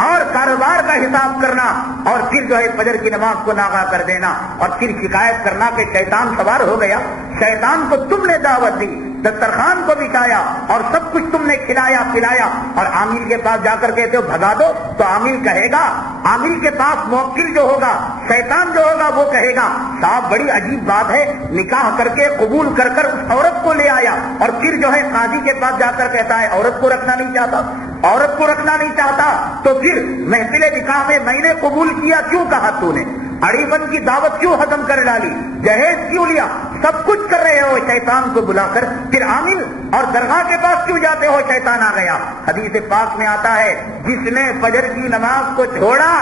اور کاروبار کا حساب کرنا، اور پھر جو ہے فجر کی نماز کو ناغا کر دینا، اور پھر شکایت کرنا کہ شیطان سوار ہو گیا. شیطان کو تم نے دعوت دی، دسترخوان کو بچھایا اور سب کچھ تم نے کھلایا پلایا، اور عامل کے پاس جا کر کہتے ہو بھگا دو، تو عامل کہے گا، عامل کے پاس موکل جو ہوگا، شیطان جو ہوگا وہ کہے گا صاحب بڑی عجیب بات ہے، نکاح کر کے قبول کر کر اس عورت کو لے آیا، اور پھر جو ہے قاضی کے پاس جا کر کہتا ہے عورت کو رکھنا نہیں چاہتا. عورت کو رکھنا نہیں چاہتا تو پھر محفل نکاح میں نے قبول کیا کیوں کہا تو نے؟ اڑی بن کی دعوت کیوں ختم کر ڈالی؟ جہیز کیوں لیا؟ سب کچھ کر رہے ہو شیطان کو بلا کر، پھر عامل اور درگاہ کے پاس کیوں جاتے ہو؟ شیطان آ گیا. حدیث پاک میں آتا ہے جس نے فجر کی نماز کو چھوڑا،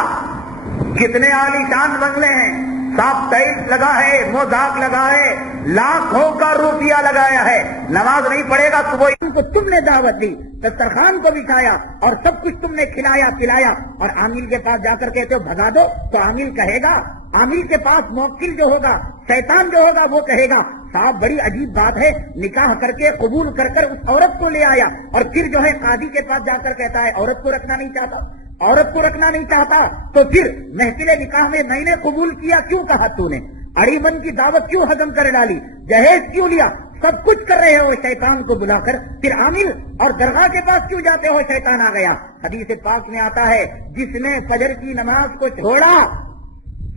کتنے عالی شان بنگلے ہیں، صاف ٹائلس لگا ہے، موزاک لگا ہے، لاکھوں کا روپیہ لگایا ہے، نماز نہیں پڑھے گا. صبح ان کو تم نے دعوت دی، دسترخوان کو بچھایا اور سب کچھ تم نے کھلایا پلایا، اور عامل کے پاس جا کر کہتے ہو بھگا دو، تو عامل کہے گا، عامل کے پاس موکل جو ہوگا، شیطان جو ہوگا وہ کہے گا صاحب بڑی عجیب بات ہے، نکاح کر کے قبول کر کر اس عورت کو لے آیا، اور پھر جو ہے قاضی کے پاس جا کر کہتا ہے عورت کو رکھنا نہیں چاہتا. عورت کو رکھنا نہیں چاہتا تو پھر محفل نکاح میں نے قبول کیا کیوں کہا تو نے؟ اڑی بن کی دعوت کیوں ختم کر ڈالی؟ جہیز کیوں لیا؟ سب کچھ کر رہے ہو شیطان کو بلا کر، پھر عامل اور درگاہ کے پاس کیوں جاتے ہو؟ شیطان آ گیا. حدیث پاک میں آتا ہے جس نے فجر کی نماز کو چھوڑا،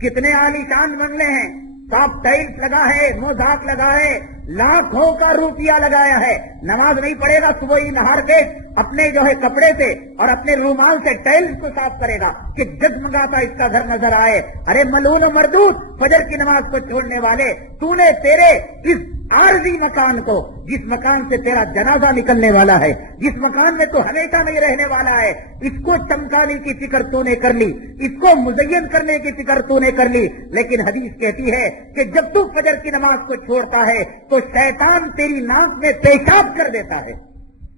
کتنے عالی شان بنگلے ہیں، صاف ٹائلس لگا ہے، موزاک لگا ہے، لاکھوں کا روپیہ لگایا ہے، نماز نہیں پڑھے گا، صبح ہی نہار کے اپنے جو ہے کپڑے سے اور اپنے رومال سے ٹائلس کو صاف کرے گا کہ جگمگاتا اس کا گھر نظر آئے. ارے ملعون و مردود، فجر کی نماز کو چھوڑنے والے، تو نے تیرے اس عارضی مکان کو، جس مکان سے تیرا جنازہ نکلنے والا ہے، جس مکان میں تو ہمیشہ نہیں رہنے والا ہے، اس کو چمکانے کی فکر تو نے کر لی، اس کو مزین کرنے کی فکر تو نے کر لی. لیکن حدیث کہتی ہے کہ جب تو فجر کی نماز کو چھوڑتا ہے تو شیطان تیری ناک میں پیشاب کر دیتا ہے،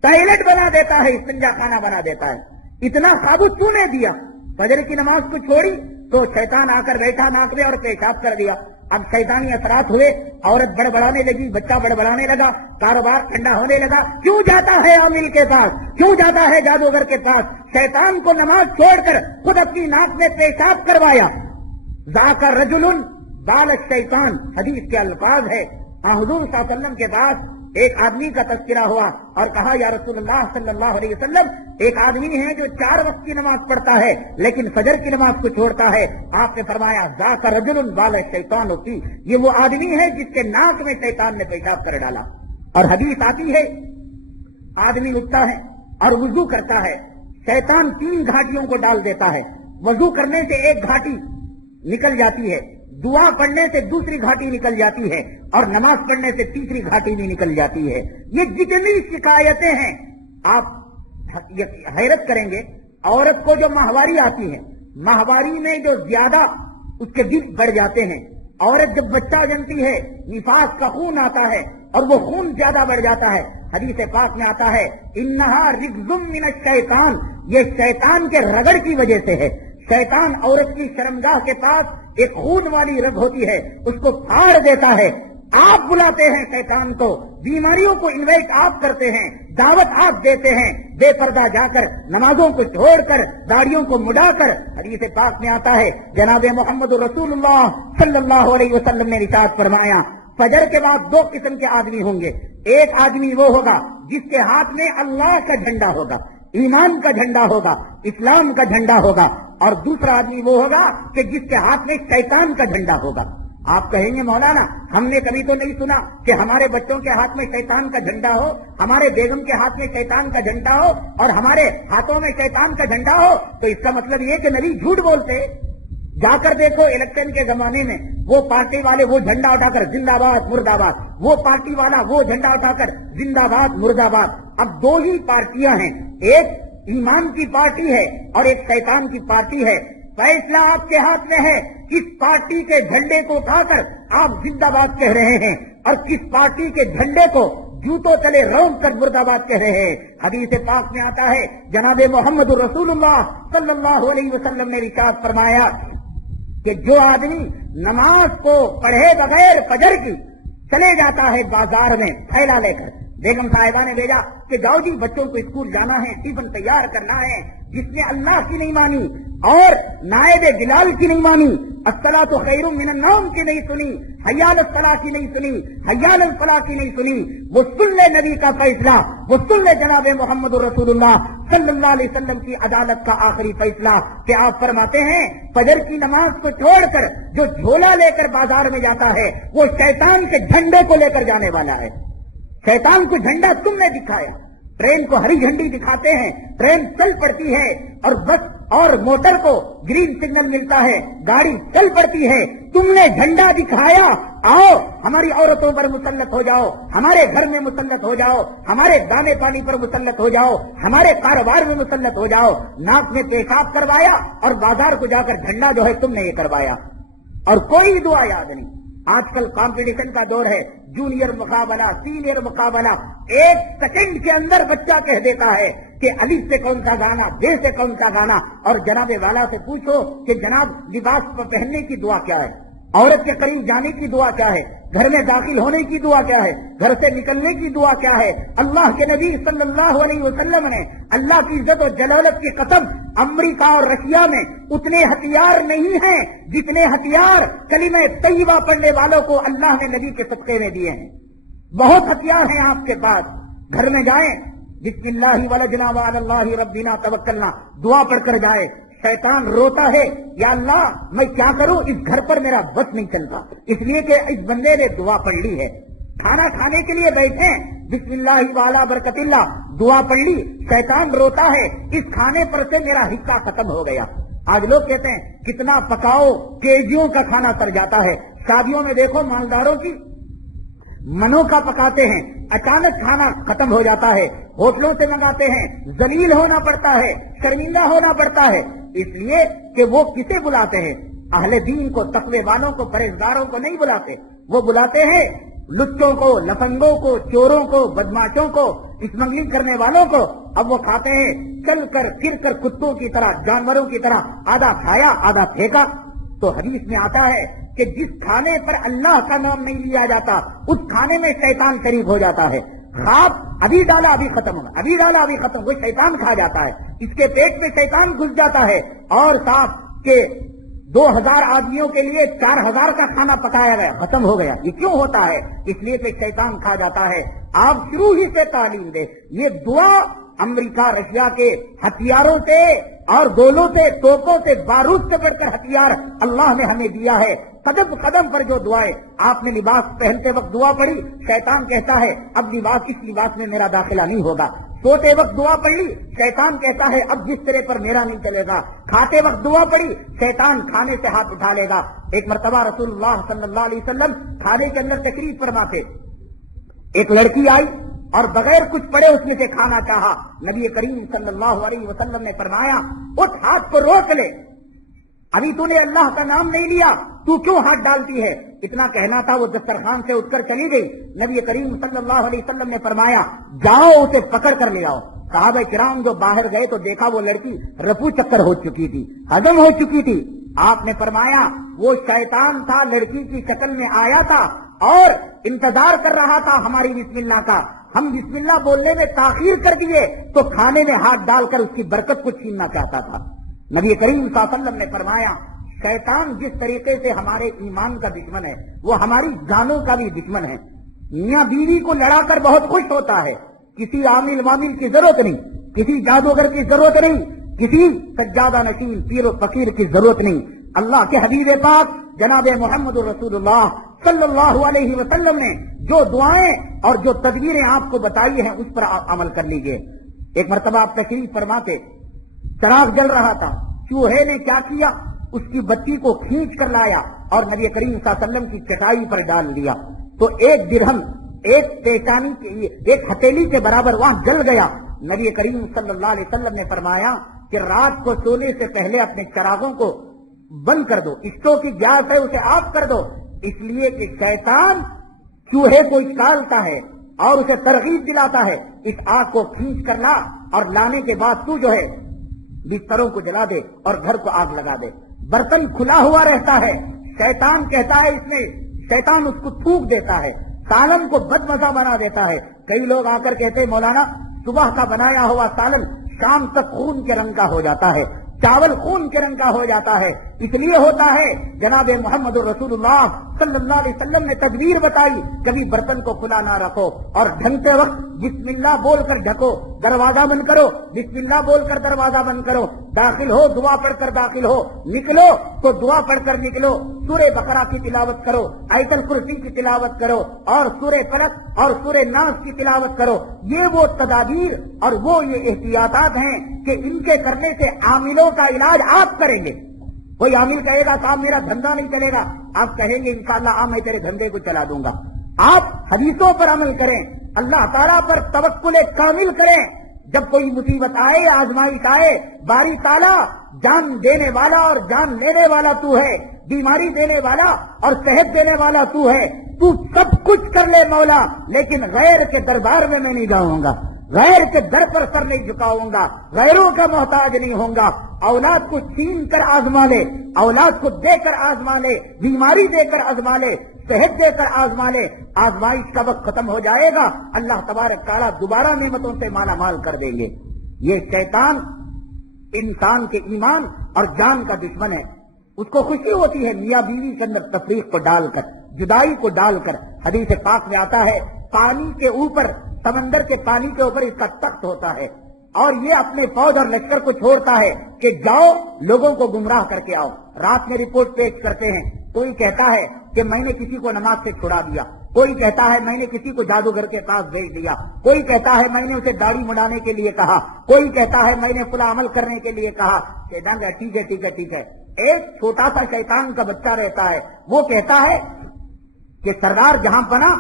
ٹائلٹ بنا دیتا ہے، استنجا خانہ بنا دیتا ہے. اتنا ثابت تو نے دیا. فجر کی نماز کو چھوڑی تو شیطان آ کر بیٹھا ناک میں اور پیشاب کر دیا. اب شیطانی اثرات ہوئے، عورت بڑبڑانے لگی، بچہ بڑبڑانے لگا، کاروبار ٹھنڈا ہونے لگا. کیوں جاتا ہے عامل کے پاس؟ کیوں جاتا ہے جادوگر کے پاس؟ شیطان کو نماز چھوڑ کر خود اپنی ناک میں پیشاب کروایا. ذاک رجل بال الشیطان، حدیث کے الفاظ ہے. حضور صلی اللہ علیہ وسلم کے پاس ایک آدمی کا تذکرہ ہوا اور کہا یا رسول اللہ صلی اللہ علیہ وسلم، ایک آدمی ہے جو 4 وقت کی نماز پڑھتا ہے لیکن فجر کی نماز کو چھوڑتا ہے. آپ نے فرمایا ذاک رجل بال الشیطان ہوتی، یہ وہ آدمی ہے جس کے ناک میں شیطان نے پیشاب کر ڈالا. اور حدیث آتی ہے آدمی اٹھتا ہے اور وضو کرتا ہے، شیطان 3 گھاٹیوں کو ڈال دیتا ہے. وضو کرنے سے ایک گھاٹی نکل جاتی ہے، دعا پڑھنے سے دوسری گھاٹی نکل جاتی ہے، اور نماز پڑھنے سے تیسری گھاٹی بھی نکل جاتی ہے. یہ جتنی شکایتیں ہیں آپ حیرت کریں گے. عورت کو جو ماہواری آتی ہے، ماہواری میں جو زیادہ اس کے دل بڑھ جاتے ہیں. عورت جب بچہ جنتی ہے، نفاس کا خون آتا ہے اور وہ خون زیادہ بڑھ جاتا ہے. حدیث پاک میں آتا ہے انہا رجز من الشیطان، یہ شیطان کے رگڑ کی وجہ سے ہے. شیطان عورت کی شرمگاہ کے پاس ایک خون والی رگ ہوتی ہے، اس کو پھاڑ دیتا ہے. آپ بلاتے ہیں شیطان کو، بیماریوں کو انوائٹ آپ کرتے ہیں، دعوت آپ دیتے ہیں، بے پردہ جا کر نمازوں کو چھوڑ کر داڑھیوں کو مڈا کر. حدیث پاک میں آتا ہے جناب محمد رسول اللہ صلی اللہ علیہ وسلم نے ارشاد فرمایا فجر کے بعد 2 قسم کے آدمی ہوں گے. ایک آدمی وہ ہوگا جس کے ہاتھ میں اللہ کا جھنڈا ہوگا، ایمان کا جھنڈا ہوگا، اسلام کا جھنڈا ہوگا، اور دوسرا آدمی وہ ہوگا کہ جس کے ہاتھ میں شیطان کا جھنڈا ہوگا. آپ کہیں گے مولانا ہم نے کبھی تو نہیں سنا کہ ہمارے بچوں کے ہاتھ میں شیطان کا جھنڈا ہو، ہمارے بیگم کے ہاتھ میں شیطان کا جھنڈا ہو اور ہمارے ہاتھوں میں شیطان کا جھنڈا ہو، تو اس کا مطلب یہ کہ نبی جھوٹ بولتے۔ جا کر دیکھو الیکشن کے زمانے میں وہ پارٹی والے وہ جھنڈا اٹھا کر زندہ باد مرد آباد، وہ پارٹی والا وہ جھنڈا اٹھا کر زندہ باد مرد آباد۔ اب دو ہی پارٹیاں ہیں، ایک ایمان کی پارٹی ہے اور ایک شیطان کی پارٹی ہے۔ فیصلہ آپ کے ہاتھ میں ہے، کس پارٹی کے جھنڈے کو اٹھا کر آپ زندہ باد کہہ رہے ہیں اور کس پارٹی کے جھنڈے کو جوتوں تلے رونق کر مرد آباد کہہ رہے ہیں۔ حدیث پاک میں آتا ہے، جناب محمد رسول اللہ صلی اللہ علیہ وسلم نے ارشاد فرمایا کہ جو آدمی نماز کو پڑھے بغیر فجر کی چلے جاتا ہے بازار میں تھیلا لے کر، بیگم صاحبہ نے بھیجا کہ جاؤ جی بچوں کو اسکول جانا ہے، ٹفن تیار کرنا ہے، جس نے اللہ کی نہیں مانی اور نائب بلال کی نہیں مانی، الصلاۃ خیر من النوم کی نہیں سنی، حی علی الصلاۃ کی نہیں سنی، حی علی الفلاح کی نہیں سنی، وہ سن لے نبی کا فیصلہ، وہ سن لے جناب محمد رسول اللہ صلی اللہ علیہ وسلم کی عدالت کا آخری فیصلہ کہ آپ فرماتے ہیں فجر کی نماز کو چھوڑ کر جو جھولا لے کر بازار میں جاتا ہے وہ شیطان کے جھنڈے کو لے کر جانے والا ہے۔ شیطان کو جھنڈا تم نے دکھایا، ٹرین کو ہری جھنڈی دکھاتے ہیں، ٹرین چل پڑتی ہے، اور بس اور موٹر کو گرین سگنل ملتا ہے، گاڑی چل پڑتی ہے، تم نے جھنڈا دکھایا، آؤ ہماری عورتوں پر مسلط ہو جاؤ، ہمارے گھر میں مسلط ہو جاؤ، ہمارے دانے پانی پر مسلط ہو جاؤ، ہمارے کاروبار میں مسلط ہو جاؤ، ناک میں پیشاب کروایا اور بازار کو جا کر جھنڈا جو ہے تم نے یہ کروایا، اور کوئی دعا یاد نہیں۔ آج کل کمپٹیشن کا دور ہے، جونیئر مقابلہ، سینئر مقابلہ، ایک سیکنڈ کے اندر بچہ کہہ دیتا ہے کہ الف سے کون سا گانا، بے سے کون سا گانا، اور جناب والا سے پوچھو کہ جناب لباس پر پہننے کی دعا کیا ہے، عورت کے قریب جانے کی دعا کیا ہے، گھر میں داخل ہونے کی دعا کیا ہے، گھر سے نکلنے کی دعا کیا ہے۔ اللہ کے نبی صلی اللہ علیہ وسلم نے اللہ کی عزت و جلالت کی قسم امریکہ اور رشیا میں اتنے ہتھیار نہیں ہیں جتنے ہتھیار کلمہ طیبہ پڑھنے والوں کو اللہ نے نبی کے صدقے میں دیے ہیں۔ بہت ہتھیار ہیں آپ کے پاس، گھر میں جائیں بسم اللہ ولجنا وعلی اللہ ربنا توکلنا دعا پڑھ کر جائے، شیطان روتا ہے یا اللہ میں کیا کروں، اس گھر پر میرا بس نہیں چلتا، اس لیے کہ اس بندے نے دعا پڑھ لی ہے۔ کھانا کھانے کے لیے بیٹھے بسم اللہ والا برکت اللہ دعا پڑھ لی، شیطان روتا ہے اس کھانے پر سے میرا حصہ ختم ہو گیا۔ آج لوگ کہتے ہیں کتنا پکاؤ، کیجیوں کا کھانا سر جاتا ہے۔ شادیوں میں دیکھو مالداروں کی منوں کا پکاتے ہیں، اچانک کھانا ختم ہو جاتا ہے، ہوٹلوں سے منگاتے ہیں، ذلیل ہونا پڑتا ہے، شرمندہ ہونا پڑتا ہے، اس لیے کہ وہ کسے بلاتے ہیں؟ اہل دین کو، تقوی والوں کو، پرہیزگاروں کو نہیں بلاتے، وہ بلاتے ہیں لچوں کو، لفنگوں کو، چوروں کو، بدماشوں کو، اسمگلنگ کرنے والوں کو۔ اب وہ کھاتے ہیں چل کر پھر کر کتوں کی طرح، جانوروں کی طرح، آدھا کھایا آدھا پھینکا۔ تو حدیث میں آتا ہے کہ جس کھانے پر اللہ کا نام نہیں لیا جاتا اس کھانے میں شیطان شریک ہو جاتا ہے۔ خواب ابھی ڈالا ابھی ختم ہوگا، ابھی ڈالا ابھی ختم، وہ شیطان کھا جاتا ہے، اس کے پیٹ میں شیطان گھس جاتا ہے، اور صاف کہ 2000 آدمیوں کے لیے 4000 کا کھانا پکایا گیا، ختم ہو گیا۔ یہ کیوں ہوتا ہے؟ اس لیے کہ شیطان کھا جاتا ہے۔ آپ شروع ہی سے تعلیم دے، یہ دعا امریکہ رشیا کے ہتھیاروں سے اور گولوں سے، توپوں سے، بارود سے بڑھ کر ہتھیار اللہ نے ہمیں دیا ہے۔ قدم قدم پر جو دعائیں، آپ نے لباس پہنتے وقت دعا پڑھی، شیطان کہتا ہے اب اس لباس میں میرا داخلہ نہیں ہوگا۔ سوتے وقت دعا پڑھ لی، شیطان کہتا ہے اب بسترے پر میرا نہیں چلے گا۔ کھاتے وقت دعا پڑھی، شیطان کھانے سے ہاتھ اٹھا لے گا۔ ایک مرتبہ رسول اللہ صلی اللہ علیہ وسلم کھانے کے اندر تشریف فرما تھے، ایک لڑکی آئی اور بغیر کچھ پڑے اس میں سے کھانا چاہا، نبی کریم صلی اللہ علیہ وسلم نے فرمایا اس ہاتھ کو روک لے، ابھی تو نے اللہ کا نام نہیں لیا، تو کیوں ہاتھ ڈالتی ہے؟ اتنا کہنا تھا، وہ دسترخوان سے اٹھ کر چلی گئی۔ نبی کریم صلی اللہ علیہ وسلم نے فرمایا جاؤ اسے پکڑ کر لے آؤ۔ صحابہ کرام جو باہر گئے تو دیکھا وہ لڑکی رفو چکر ہو چکی تھی، ہضم ہو چکی تھی۔ آپ نے فرمایا وہ شیطان تھا، لڑکی کی شکل میں آیا تھا اور انتظار کر رہا تھا ہماری بسم اللہ کا، ہم بسم اللہ بولنے میں تاخیر کر دیے تو کھانے میں ہاتھ ڈال کر اس کی برکت کو چھیننا چاہتا تھا۔ نبی کریم صلی اللہ علیہ وسلم نے فرمایا شیطان جس طریقے سے ہمارے ایمان کا دشمن ہے وہ ہماری جانوں کا بھی دشمن ہے۔ میاں بیوی کو لڑا کر بہت خوش ہوتا ہے، کسی عامل وامل کی ضرورت نہیں، کسی جادوگر کی ضرورت نہیں، کسی سجادہ نشین پیر و فقیر کی ضرورت نہیں۔ اللہ کے حبیب پاک جناب محمد رسول اللہ صلی اللہ علیہ وسلم نے جو دعائیں اور جو تدبیریں آپ کو بتائی ہیں اس پر آپ عمل کر لیجئے. ایک مرتبہ آپ تشریف فرماتے، چراغ جل رہا تھا، چوہے نے کیا کیا، اس کی بتی کو کھینچ کر لایا اور نبی کریم صلی اللہ علیہ وسلم کی چٹائی پر ڈال دیا تو 1 درہم ایک ہتھیلی کے برابر وہاں جل گیا. نبی کریم صلی اللہ علیہ وسلم نے فرمایا کہ رات کو سونے سے پہلے اپنے چراغوں کو بند کر دو، اسٹو کی گیس ہے اسے آف کر دو، اس لیے کہ شیطان چوہے کو اچکالتا ہے اور اسے ترغیب دلاتا ہے، اس آگ کو کھینچ کر لا اور لانے کے بعد تو جو ہے بستروں کو جلا دے اور گھر کو آگ لگا دے. برتن کھلا ہوا رہتا ہے، شیطان کہتا ہے اس میں، شیطان اس کو تھوک دیتا ہے، سالن کو بد مزہ بنا دیتا ہے. کئی لوگ آ کر کہتے ہیں مولانا صبح کا بنایا ہوا سالن شام تک خون کے رنگ کا ہو جاتا ہے، چاول خون کے رنگ کا ہو جاتا ہے. اس لیے ہوتا ہے جناب محمد رسول اللہ صلی اللہ علیہ وسلم نے تدبیر بتائی، کبھی برتن کو کھلا نہ رکھو اور ڈھنکتے وقت بسم اللہ بول کر ڈھکو، دروازہ بند کرو، بسم اللہ بول کر دروازہ بند کرو، داخل ہو دعا پڑھ کر داخل ہو، نکلو تو دعا پڑھ کر نکلو، سورہ بقرہ کی تلاوت کرو، آیت الکرسی کی تلاوت کرو اور سورہ فلق اور سورہ ناس کی تلاوت کرو. یہ وہ تدابیر اور وہ یہ احتیاطات ہیں کہ ان کے کرنے سے عاملوں کا علاج آپ کریں گے. کوئی عامل کہے گا صاحب میرا دھندا نہیں چلے گا، آپ کہیں گے انشاءاللہ میں تیرے دھندے کو چلا دوں گا. آپ حدیثوں پر عمل کریں، اللہ تعالیٰ پر توکل کامل کریں. جب کوئی مصیبت آئے، آزمائش آئے، باری تعالیٰ جان دینے والا اور جان لینے والا تو ہے، بیماری دینے والا اور صحت دینے والا تو ہے، تو سب کچھ کر لے مولا، لیکن غیر کے دربار میں نہیں جاؤں گا، غیر کے در پر سر نہیں جھکاؤں گا، غیروں کا محتاج نہیں ہوں گا. اولاد کو چھین کر آزما لے، اولاد کو دے کر آزما لے، بیماری دے کر آزما لے، صحت دے کر آزما لے، آزمائش کا وقت ختم ہو جائے گا، اللہ تبارک تعالیٰ دوبارہ نعمتوں سے مالا مال کر دیں گے. یہ شیطان انسان کے ایمان اور جان کا دشمن ہے. اس کو خوشی ہوتی ہے میاں بیوی کے اندر تفریق کو ڈال کر، جدائی کو ڈال کر. حدیث پاک میں آتا ہے پانی کے اوپر، سمندر کے پانی کے اوپر اس کا تخت ہوتا ہے اور یہ اپنے فوج اور لشکر کو چھوڑتا ہے کہ جاؤ لوگوں کو گمراہ کر کے آؤ. رات میں رپورٹ پیش کرتے ہیں، کوئی کہتا ہے کہ میں نے کسی کو نماز سے چھڑا دیا، کوئی کہتا ہے میں نے کسی کو جادوگر کے پاس بھیج دیا، کوئی کہتا ہے میں نے اسے داڑھی مڑانے کے لیے کہا، کوئی کہتا ہے میں نے فلاں عمل کرنے کے لیے کہا. شیطان کہتا ہے ٹھیک ہے. ایک چھوٹا سا شیطان کا بچہ رہتا ہے، وہ کہتا ہے کہ سردار جہاں بنا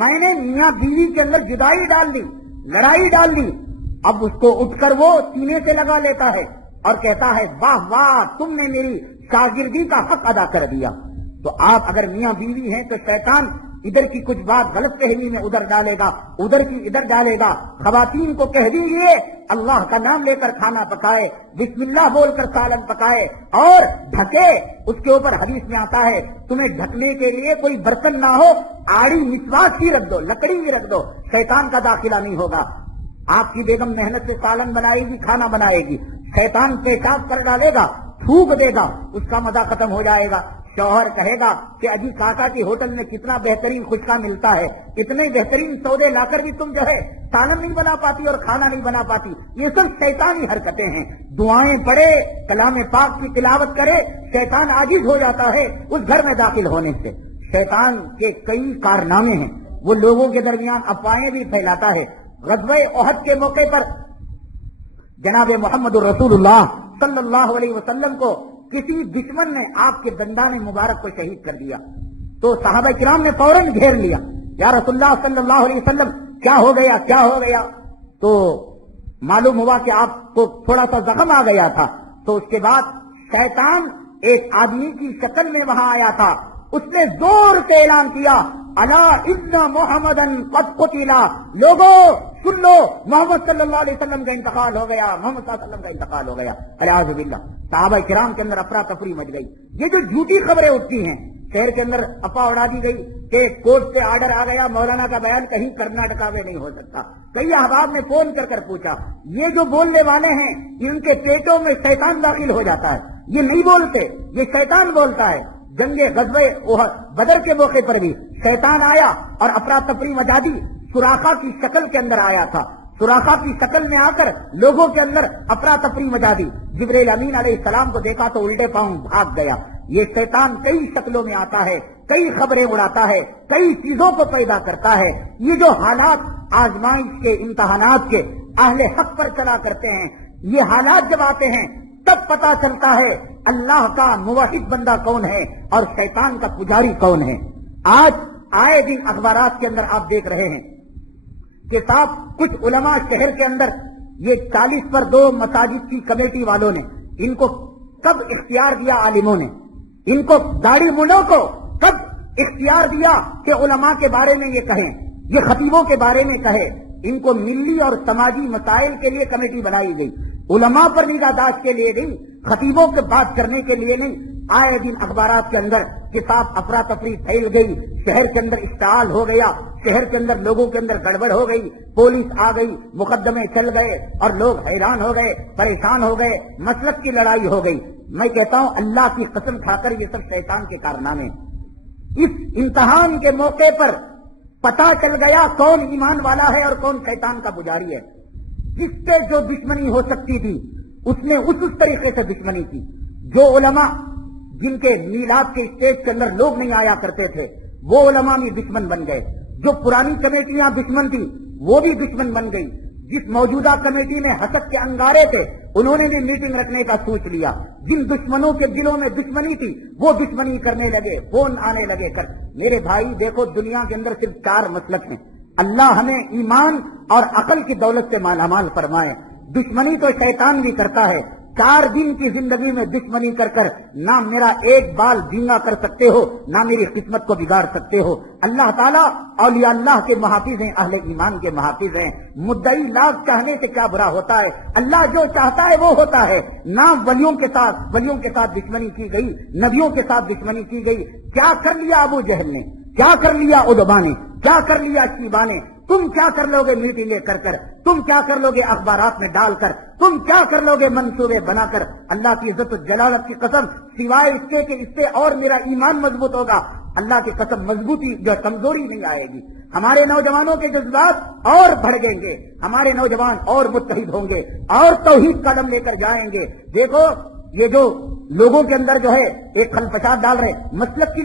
میں نے میاں بیوی کے اندر جدائی ڈال دی، لڑائی ڈال دی. اب اس کو اٹھ کر وہ سینے سے لگا لیتا ہے اور کہتا ہے واہ واہ تم نے میری شاگردی کا حق ادا کر دیا. تو آپ اگر میاں بیوی ہیں تو شیطان ادھر کی کچھ بات غلط فہمی میں ادھر ڈالے گا، ادھر کی ادھر ڈالے گا. خواتین کو کہہ دیجیے اللہ کا نام لے کر کھانا پکائے، بسم اللہ بول کر سالن پکائے اور ڈھکے. اس کے اوپر حدیث میں آتا ہے تمہیں ڈھکنے کے لیے کوئی برتن نہ ہو، آڑی مسواک ہی رکھ دو، لکڑی بھی رکھ دو، شیطان کا داخلہ نہیں ہوگا. آپ کی بیگم محنت سے سالن بنائے گی، کھانا بنائے گی، شیطان پیشاب کر ڈالے گا، تھوک دے گا، اس کا مزہ ختم ہو جائے گا. شوہر کہے گا کہ اجی کاکا کی ہوٹل میں کتنا بہترین خشکا ملتا ہے، اتنے بہترین سودے لا کر بھی تم جو ہے سالن نہیں بنا پاتی اور کھانا نہیں بنا پاتی. یہ سب شیطانی حرکتیں ہیں. دعائیں پڑھے، کلام پاک کی تلاوت کرے، شیطان عاجز ہو جاتا ہے اس گھر میں داخل ہونے سے. شیطان کے کئی کارنامے ہیں، وہ لوگوں کے درمیان افواہیں بھی پھیلاتا ہے. غزوہ احد کے موقع پر جناب محمد رسول اللہ صلی اللہ علیہ وسلم کو کسی دشمن نے آپ کے دندان مبارک کو شہید کر دیا تو صحابہ کرام نے فوراً گھیر لیا، یا رسول اللہ صلی اللہ علیہ وسلم کیا ہو گیا کیا ہو گیا. تو معلوم ہوا کہ آپ کو تھوڑا سا زخم آ گیا تھا. تو اس کے بعد شیطان ایک آدمی کی شکل میں وہاں آیا تھا، اس نے زور سے اعلان کیا الا ان محمدن قد قتل، لوگوں سن لو محمد صلی اللہ علیہ وسلم کا انتقال ہو گیا، محمد صلی اللہ علیہ وسلم کا انتقال ہو گیا. اعوذ باللہ. صحابہ کرام کے اندر افراتفری مچ گئی. یہ جو جھوٹی خبریں اٹھتی ہیں، شہر کے اندر افواہ اڑا دی گئی کہ کورٹ سے آرڈر آ گیا، مولانا کا بیان کہیں کرناٹکا میں نہیں ہو سکتا. کئی احباب نے فون کر کر پوچھا یہ جو بولنے والے ہیں ان کے پیٹوں میں شیطان داخل ہو جاتا ہے، یہ نہیں بولتے، یہ شیطان بولتا ہے. جنگ غزوہ احد بدر کے موقع پر بھی شیطان آیا اور افراتفری مچا دی. سراخا کی شکل کے اندر آیا تھا، سراخا کی شکل میں آ کر لوگوں کے اندر افراتفری مچا دی. جبرائیل امین علیہ السلام کو دیکھا تو الٹے پاؤں بھاگ گیا. یہ شیطان کئی شکلوں میں آتا ہے، کئی خبریں اڑاتا ہے، کئی چیزوں کو پیدا کرتا ہے. یہ جو حالات آزمائش کے، امتحانات کے اہل حق پر چلا کرتے ہیں، یہ حالات جب آتے ہیں تب پتا چلتا ہے اللہ کا موحد بندہ کون ہے اور شیطان کا پجاری کون ہے. آج آئے دن اخبارات کے اندر آپ دیکھ رہے ہیں کہ صاحب کچھ علماء شہر کے اندر یہ 40/2 مساجد کی کمیٹی والوں نے ان کو کب اختیار دیا، عالموں نے ان کو داڑھی منڈوں کو کب اختیار دیا کہ علماء کے بارے میں یہ کہیں، یہ خطیبوں کے بارے میں کہے. ان کو ملی اور سماجی مسائل کے لیے کمیٹی بنائی گئی، علماء پر نگہداشت کے لیے نہیں، خطیبوں کے بات کرنے کے لیے نہیں. آئے دن اخبارات کے اندر کے ساتھ افراتفری پھیل گئی، شہر کے اندر اشتعال ہو گیا، شہر کے اندر لوگوں کے اندر گڑبڑ ہو گئی، پولیس آ گئی، مقدمے چل گئے اور لوگ حیران ہو گئے، پریشان ہو گئے، مسلک کی لڑائی ہو گئی. میں کہتا ہوں اللہ کی قسم کھا کر یہ سب شیطان کے کارنامے. اس امتحان کے موقع پر پتا چل گیا کون ایمان والا ہے اور کون شیطان کا پجاری ہے. جس سے جو دشمنی ہو سکتی تھی اس نے اس طریقے سے دشمنی کی. جو علماء جن کے میلاد کے اسٹیج کے اندر لوگ نہیں آیا کرتے تھے وہ علماء بھی دشمن بن گئے. جو پرانی کمیٹیاں دشمن تھی وہ بھی دشمن بن گئی. جس موجودہ کمیٹی میں حسد کے انگارے تھے انہوں نے بھی میٹنگ رکھنے کا سوچ لیا. جن دشمنوں کے دلوں میں دشمنی تھی وہ دشمنی کرنے لگے، فون آنے لگے کر. میرے بھائی دیکھو دنیا کے اندر صرف 4 مسلک ہیں. اللہ ہمیں ایمان اور عقل کی دولت سے مالا مال فرمائے. دشمنی تو شیطان بھی کرتا ہے. 4 دن کی زندگی میں دشمنی کر کر نہ میرا ایک بال جھینگا کر سکتے ہو، نہ میری قسمت کو بگاڑ سکتے ہو. اللہ تعالیٰ اولیاء اللہ کے محافظ ہیں، اہل ایمان کے محافظ ہیں. مدعی لاکھ چاہنے سے کیا برا ہوتا ہے، اللہ جو چاہتا ہے وہ ہوتا ہے. نہ ولیوں کے ساتھ دشمنی کی گئی، نبیوں کے ساتھ دشمنی کی گئی. کیا کر لیا ابو جہل نے، کیا کر لیا ادبا نے، کیا کر لیا شیبا نے. تم کیا کر لو گے میٹنگیں کر کر، تم کیا کر لو گے اخبارات میں ڈال کر، تم کیا کر لو گے منصوبے بنا کر. اللہ کی عزت و جلالت کی قسم سوائے اس کے کہ اس سے اور میرا ایمان مضبوط ہوگا، اللہ کی قسم مضبوطی جو کمزوری نہیں آئے گی. ہمارے نوجوانوں کے جذبات اور بڑھیں گے، ہمارے نوجوان اور متحد ہوں گے اور توحید قدم لے کر جائیں گے. دیکھو یہ جو لوگوں کے اندر جو ہے ایک خلفشات ڈال رہے، مسلک کی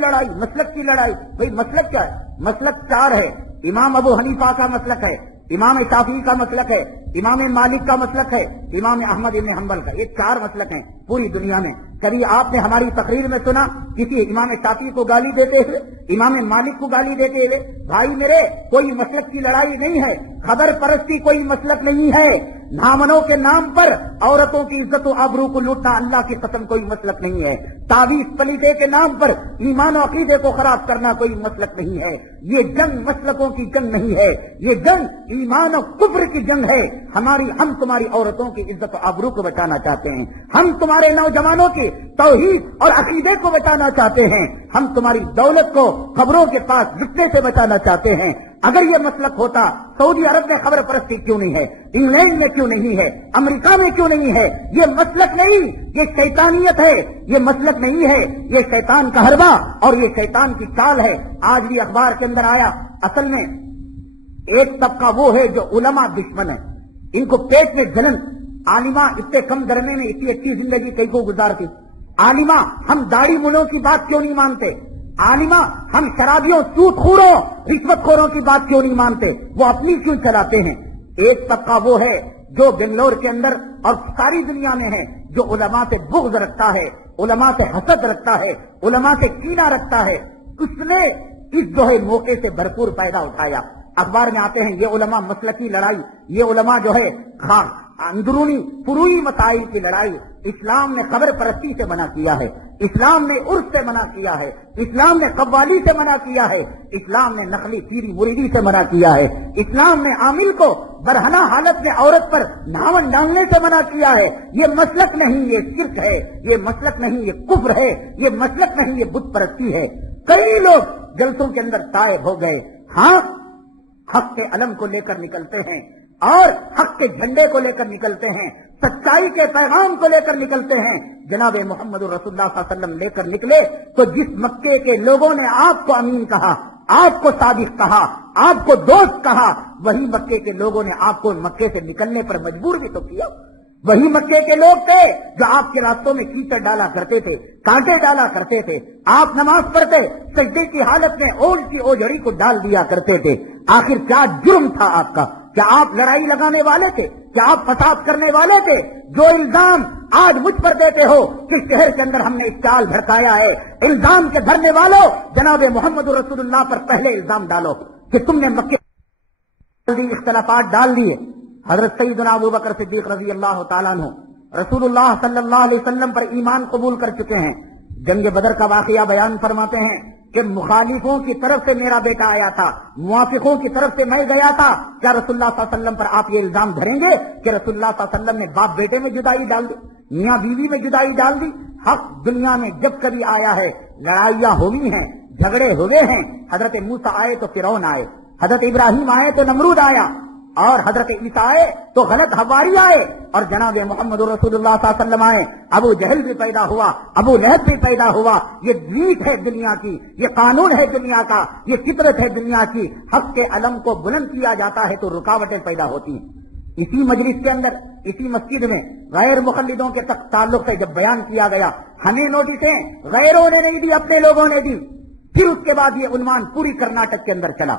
لڑائی. بھئی مسلک کیا ہے؟ مسلک 4 ہے. امام ابو حنیفہ کا مسلک ہے، امام شافعی کا مسلک ہے، امام مالک کا مسلک ہے، امام احمد بن حنبل کا. یہ 4 مسلک ہیں پوری دنیا میں. کبھی آپ نے ہماری تقریر میں سنا کسی امام شافعی کو گالی دیتے ہوئے، امام مالک کو گالی دیتے ہوئے؟ بھائی میرے کوئی مسلک کی لڑائی نہیں ہے، خبر پرستی کوئی مسلک نہیں ہے. نامنوں کے نام پر عورتوں کی عزت و آبرو کو لوٹنا اللہ کی قسم کوئی مسلک نہیں ہے. تعویذ پلیتے کے نام پر ایمان و عقیدے کو خراب کرنا کوئی مسلک نہیں ہے. یہ جنگ مسلکوں کی جنگ نہیں ہے، یہ جنگ ایمان و کفر کی جنگ ہے. ہم تمہاری عورتوں کی عزت و آبرو کو بچانا چاہتے ہیں، ہم تمہارے نوجوانوں کی توحید اور عقیدے کو بچانا چاہتے ہیں، ہم تمہاری دولت کو خبروں کے پاس بکنے سے بچانا چاہتے ہیں. اگر یہ مسلک ہوتا سعودی عرب میں خبر پرستی کیوں نہیں ہے، انگلینڈ میں کیوں نہیں ہے، امریکہ میں کیوں نہیں ہے؟ یہ مسلک نہیں، یہ شیطانیت ہے. یہ مسلک نہیں ہے، یہ شیطان کا حربہ اور یہ شیطان کی چال ہے. آج بھی اخبار کے اندر آیا، اصل میں ایک طبقہ وہ ہے جو علماء دشمن ہے، ان کو پیٹ میں جلن. عالمہ اتنے کم درمے میں اتنی اچھی زندگی کئی کو گزارتی. عالمہ ہم داڑھی منوں کی بات کیوں نہیں مانتے؟ عالمہ ہم شرابیوں، سود خوروں، رشوت خوروں کی بات کیوں نہیں مانتے؟ وہ اپنی کیوں چلاتے ہیں؟ ایک طبقہ وہ ہے جو بنگلور کے اندر اور ساری دنیا میں ہے جو علماء سے بغض رکھتا ہے، علماء سے حسد رکھتا ہے، علماء سے کینہ رکھتا ہے. اس نے اس جو ہے موقع سے بھرپور فائدہ اٹھایا. اخبار میں آتے ہیں یہ علماء مسلکی لڑائی، یہ علماء جو ہے اندرونی فروئی مسائل کی لڑائی. اسلام نے خبر پرستی سے منع کیا ہے، اسلام نے عرف سے منع کیا ہے، اسلام نے قوالی سے منع کیا ہے، اسلام نے نقلی پیری مریدی سے منع کیا ہے، اسلام نے عامل کو برہنہ حالت میں عورت پر ناون ڈالنے سے منع کیا ہے. یہ مسلک نہیں، یہ شرک ہے. یہ مسلک نہیں، یہ کفر ہے. یہ مسلک نہیں، یہ بت پرستی ہے. کئی لوگ جلسوں کے اندر طائب ہو گئے. ہاں حق کے علم کو لے کر نکلتے ہیں اور حق کے جھنڈے کو لے کر نکلتے ہیں، سچائی کے پیغام کو لے کر نکلتے ہیں. جناب محمد رسول اللہ صلی اللہ علیہ وسلم لے کر نکلے تو جس مکے کے لوگوں نے آپ کو امین کہا، آپ کو صادق کہا، آپ کو دوست کہا، وہی مکے کے لوگوں نے آپ کو مکے سے نکلنے پر مجبور بھی تو کیا. وہی مکے کے لوگ تھے جو آپ کے راستوں میں کیچڑ ڈالا کرتے تھے، کانٹے ڈالا کرتے تھے. آپ نماز پڑھتے سجدے کی حالت میں اوڑ کی اوجڑی کو ڈال دیا کرتے تھے. آخر کیا جرم تھا آپ کا؟ کیا آپ لڑائی لگانے والے تھے؟ کیا آپ فساد کرنے والے تھے؟ جو الزام آج مجھ پر دیتے ہو کہ شہر کے اندر ہم نے اس چال بھڑکایا ہے، الزام کے دھرنے والوں جناب محمد رسول اللہ پر پہلے الزام ڈالو کہ تم نے مکے اختلافات ڈال دیے. حضرت سیدنا ابو بکر صدیق رضی اللہ تعالیٰ عنہ رسول اللہ صلی اللہ علیہ وسلم پر ایمان قبول کر چکے ہیں. جنگ بدر کا واقعہ بیان فرماتے ہیں کہ مخالفوں کی طرف سے میرا بیٹا آیا تھا، موافقوں کی طرف سے میں گیا تھا. کیا رسول اللہ صلی اللہ علیہ وسلم پر آپ یہ الزام دھریں گے کہ رسول اللہ صلی اللہ علیہ وسلم نے باپ بیٹے میں جدائی ڈال دی، میاں بیوی میں جدائی ڈال دی؟ حق دنیا میں جب کبھی آیا ہے لڑائیاں ہوئی ہیں، جھگڑے ہوئے ہیں. حضرت موسیٰ آئے تو فرعون آئے، حضرت ابراہیم آئے تو نمرود آیا، اور حضرت عیسیٰ آئے تو غلط حواری آئے، اور جناب محمد رسول اللہ صلی اللہ علیہ وسلم آئے. ابو جہل بھی پیدا ہوا، ابو لہب بھی پیدا ہوا. یہ نیت ہے دنیا کی، یہ قانون ہے دنیا کا، یہ فطرت ہے دنیا کی. حق کے علم کو بلند کیا جاتا ہے تو رکاوٹیں پیدا ہوتی ہیں. اسی مجلس کے اندر، اسی مسجد میں غیر مقلدوں کے تعلق سے جب بیان کیا گیا، ہمیں نوٹسیں غیروں نے نہیں دی، اپنے لوگوں نے دی. پھر اس کے بعد یہ عنوان پوری کرناٹک کے اندر چلا.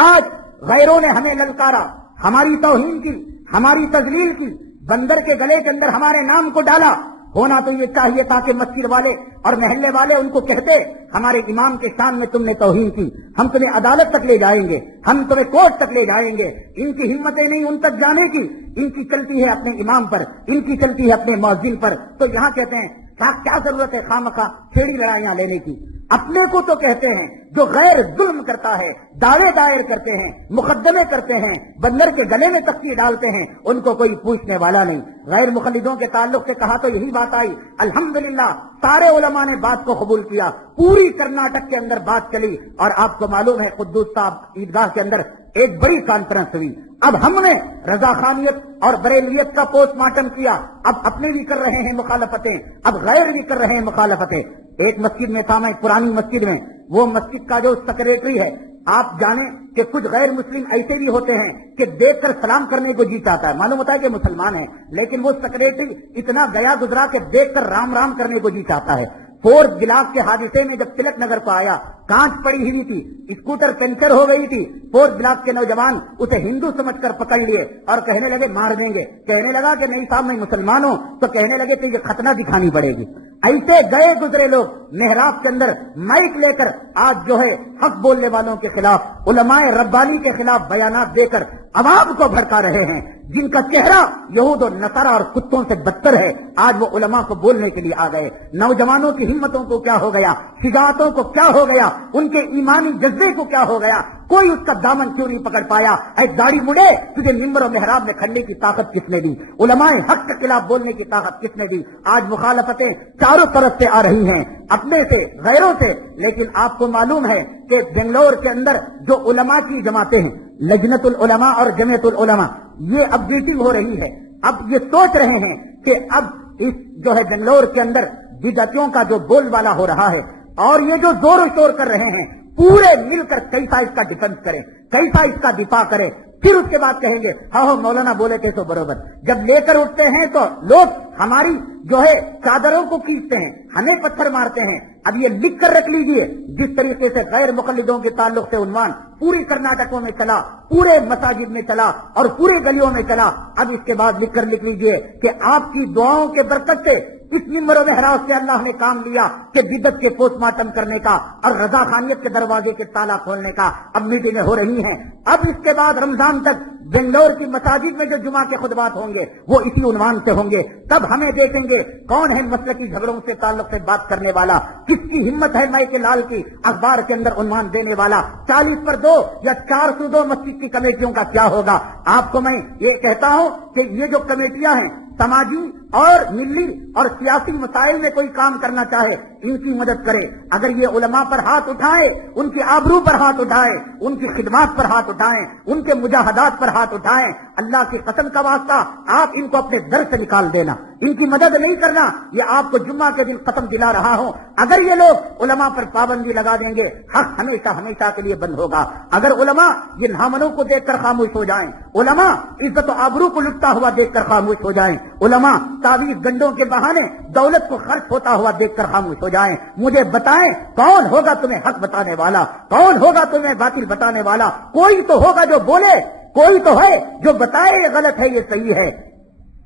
آج غیروں نے ہمیں للکارا، ہماری توہین کی، ہماری تذلیل کی، بندر کے گلے کے اندر ہمارے نام کو ڈالا. ہونا تو یہ چاہیے تھا کہ مسجد والے اور محلے والے ان کو کہتے ہمارے امام کے شان میں تم نے توہین کی، ہم تمہیں عدالت تک لے جائیں گے، ہم تمہیں کورٹ تک لے جائیں گے. ان کی ہمتیں نہیں ان تک جانے کی، ان کی چلتی ہے اپنے امام پر، ان کی چلتی ہے اپنے مؤذن پر. تو یہاں کہتے ہیں کیا ضرورت ہے خامخواہ چھیڑی لڑائیاں لینے کی؟ اپنے کو تو کہتے ہیں جو غیر ظلم کرتا ہے، دعوے دائر کرتے ہیں، مقدمے کرتے ہیں، بندر کے گلے میں تختی ڈالتے ہیں، ان کو کوئی پوچھنے والا نہیں. غیر مقلدوں کے تعلق سے کہا تو یہی بات آئی. الحمدللہ سارے علماء نے بات کو قبول کیا، پوری کرناٹک کے اندر بات چلی. اور آپ کو معلوم ہے قدوس صاحب عیدگاہ کے اندر ایک بڑی کانفرنس ہوئی. اب ہم نے رضا خانیت اور بریلیت کا پوسٹ مارٹم کیا. اب اپنے بھی کر رہے ہیں مخالفتیں، اب غیر بھی کر رہے ہیں مخالفتیں. ایک مسجد میں تھا میں، پرانی مسجد میں، وہ مسجد کا جو سیکریٹری ہے، آپ جانیں کہ کچھ غیر مسلم ایسے بھی ہوتے ہیں کہ دیکھ کر سلام کرنے کو جی چاہتا ہے، معلوم ہوتا ہے کہ مسلمان ہے، لیکن وہ سیکریٹری اتنا گیا گزرا کہ دیکھ کر رام رام کرنے کو جی چاہتا ہے. فورت گلاس کے حادثے میں جب تلک نگر کو آیا، کانچ پڑی ہوئی تھی، اسکوٹر پنچر ہو گئی تھی. فورت گلاس کے نوجوان اسے ہندو سمجھ کر پکڑ لیے اور کہنے لگے مار دیں گے. کہنے لگا کہ نہیں صاحب میں مسلمان ہوں، تو کہنے لگے کہ یہ ختنہ دکھانی پڑے گی. ایسے گئے گزرے لوگ محراب کے اندر مائک لے کر آج جو ہے حق بولنے والوں کے خلاف، علماء ربانی کے خلاف بیانات دے کر عوام کو بھڑکا رہے ہیں، جن کا چہرہ یہود و نصارہ اور کتوں سے بدتر ہے. آج وہ علماء کو بولنے کے لیے آ گئے. نوجوانوں کی ہمتوں کو کیا ہو گیا، شجاعتوں کو کیا ہو گیا، ان کے ایمانی جذبے کو کیا ہو گیا. کوئی اس کا دامن کیوں نہیں پکڑ پایا؟ اے داڑھی مڑے، تجھے ممبر و محراب میں کھڑنے کی طاقت کس نے دی؟ علماء حق کے خلاف بولنے کی طاقت کس نے دی؟ آج مخالفتیں چاروں طرف سے آ رہی ہیں، اپنے سے، غیروں سے. لیکن آپ کو معلوم ہے کہ بنگلور کے اندر جو علماء کی جماعتیں ہیں، لجنت العلماء اور جمعیت العلماء، یہ اب میٹنگ ہو رہی ہے. اب یہ سوچ رہے ہیں کہ اب اس جو ہے بنگلور کے اندر بدعتیوں کا جو بول بالا ہو رہا ہے اور یہ جو زور و شور کر رہے ہیں، پورے مل کر کیسا اس کا ڈیفنس کریں، کیسا اس کا دفاع کریں. پھر اس کے بعد کہیں گے ہاں مولانا بولے تھے تو بروبر. جب لے کر اٹھتے ہیں تو لوگ ہماری جو ہے چادروں کو کھینچتے ہیں، ہمیں پتھر مارتے ہیں. اب یہ لکھ کر رکھ لیجئے، جس طریقے سے غیر مقلدوں کے تعلق سے عنوان پوری کرناٹکوں میں چلا، پورے مساجد میں چلا اور پورے گلیوں میں چلا. اب اس کے بعد لکھ کر لکھ لیجئے کہ آپ کی دعاؤں کے برکت سے اس ممبر و محراب سے اللہ نے کام لیا کہ بدعت کے پوسٹ مارٹم کرنے کا اور رضا خانیت کے دروازے کے تالا کھولنے کا اب میٹنگیں ہو رہی ہیں. اب اس کے بعد رمضان تک بنگلور کی مساجد میں جو جمعہ کے خطبات ہوں گے وہ اسی عنوان سے ہوں گے. تب ہمیں دیکھیں گے کون ہے مسلکی جھگڑوں سے تعلق سے بات کرنے والا، کس کی ہمت ہے مائی کے لال کی اخبار کے اندر عنوان دینے والا. 40 پر 2 یا 402 مسجد کی کمیٹیوں کا کیا ہوگا؟ آپ کو میں یہ کہتا ہوں کہ یہ جو کمیٹیاں ہیں سماجی اور ملی اور سیاسی مسائل میں کوئی کام کرنا چاہے ان کی مدد کرے. اگر یہ علماء پر ہاتھ اٹھائے، ان کی آبرو پر ہاتھ اٹھائے، ان کی خدمات پر ہاتھ اٹھائیں، ان کے مجاہدات پر ہاتھ اٹھائیں، اللہ کی قسم کا واسطہ آپ ان کو اپنے در سے نکال دینا، ان کی مدد نہیں کرنا، یہ آپ کو جمعہ کے دن ختم دلا رہا ہوں۔ اگر یہ لوگ علماء پر پابندی لگا دیں گے، حق ہمیشہ ہمیشہ کے لیے بند ہوگا۔ اگر علماء یہ نامنوں کو دیکھ کر خاموش ہو جائیں، علماء عزت و آبرو کو لٹتا ہوا دیکھ کر خاموش ہو جائیں، علماء تعویذ گنڈوں کے بہانے دولت کو خرچ ہوتا ہوا دیکھ کر خاموش ہو جائیں، مجھے بتائیں کون ہوگا تمہیں حق بتانے والا، کون ہوگا تمہیں باطل بتانے والا؟ کوئی تو ہوگا جو بولے، کوئی تو ہے جو بتائے یہ غلط ہے یہ صحیح ہے۔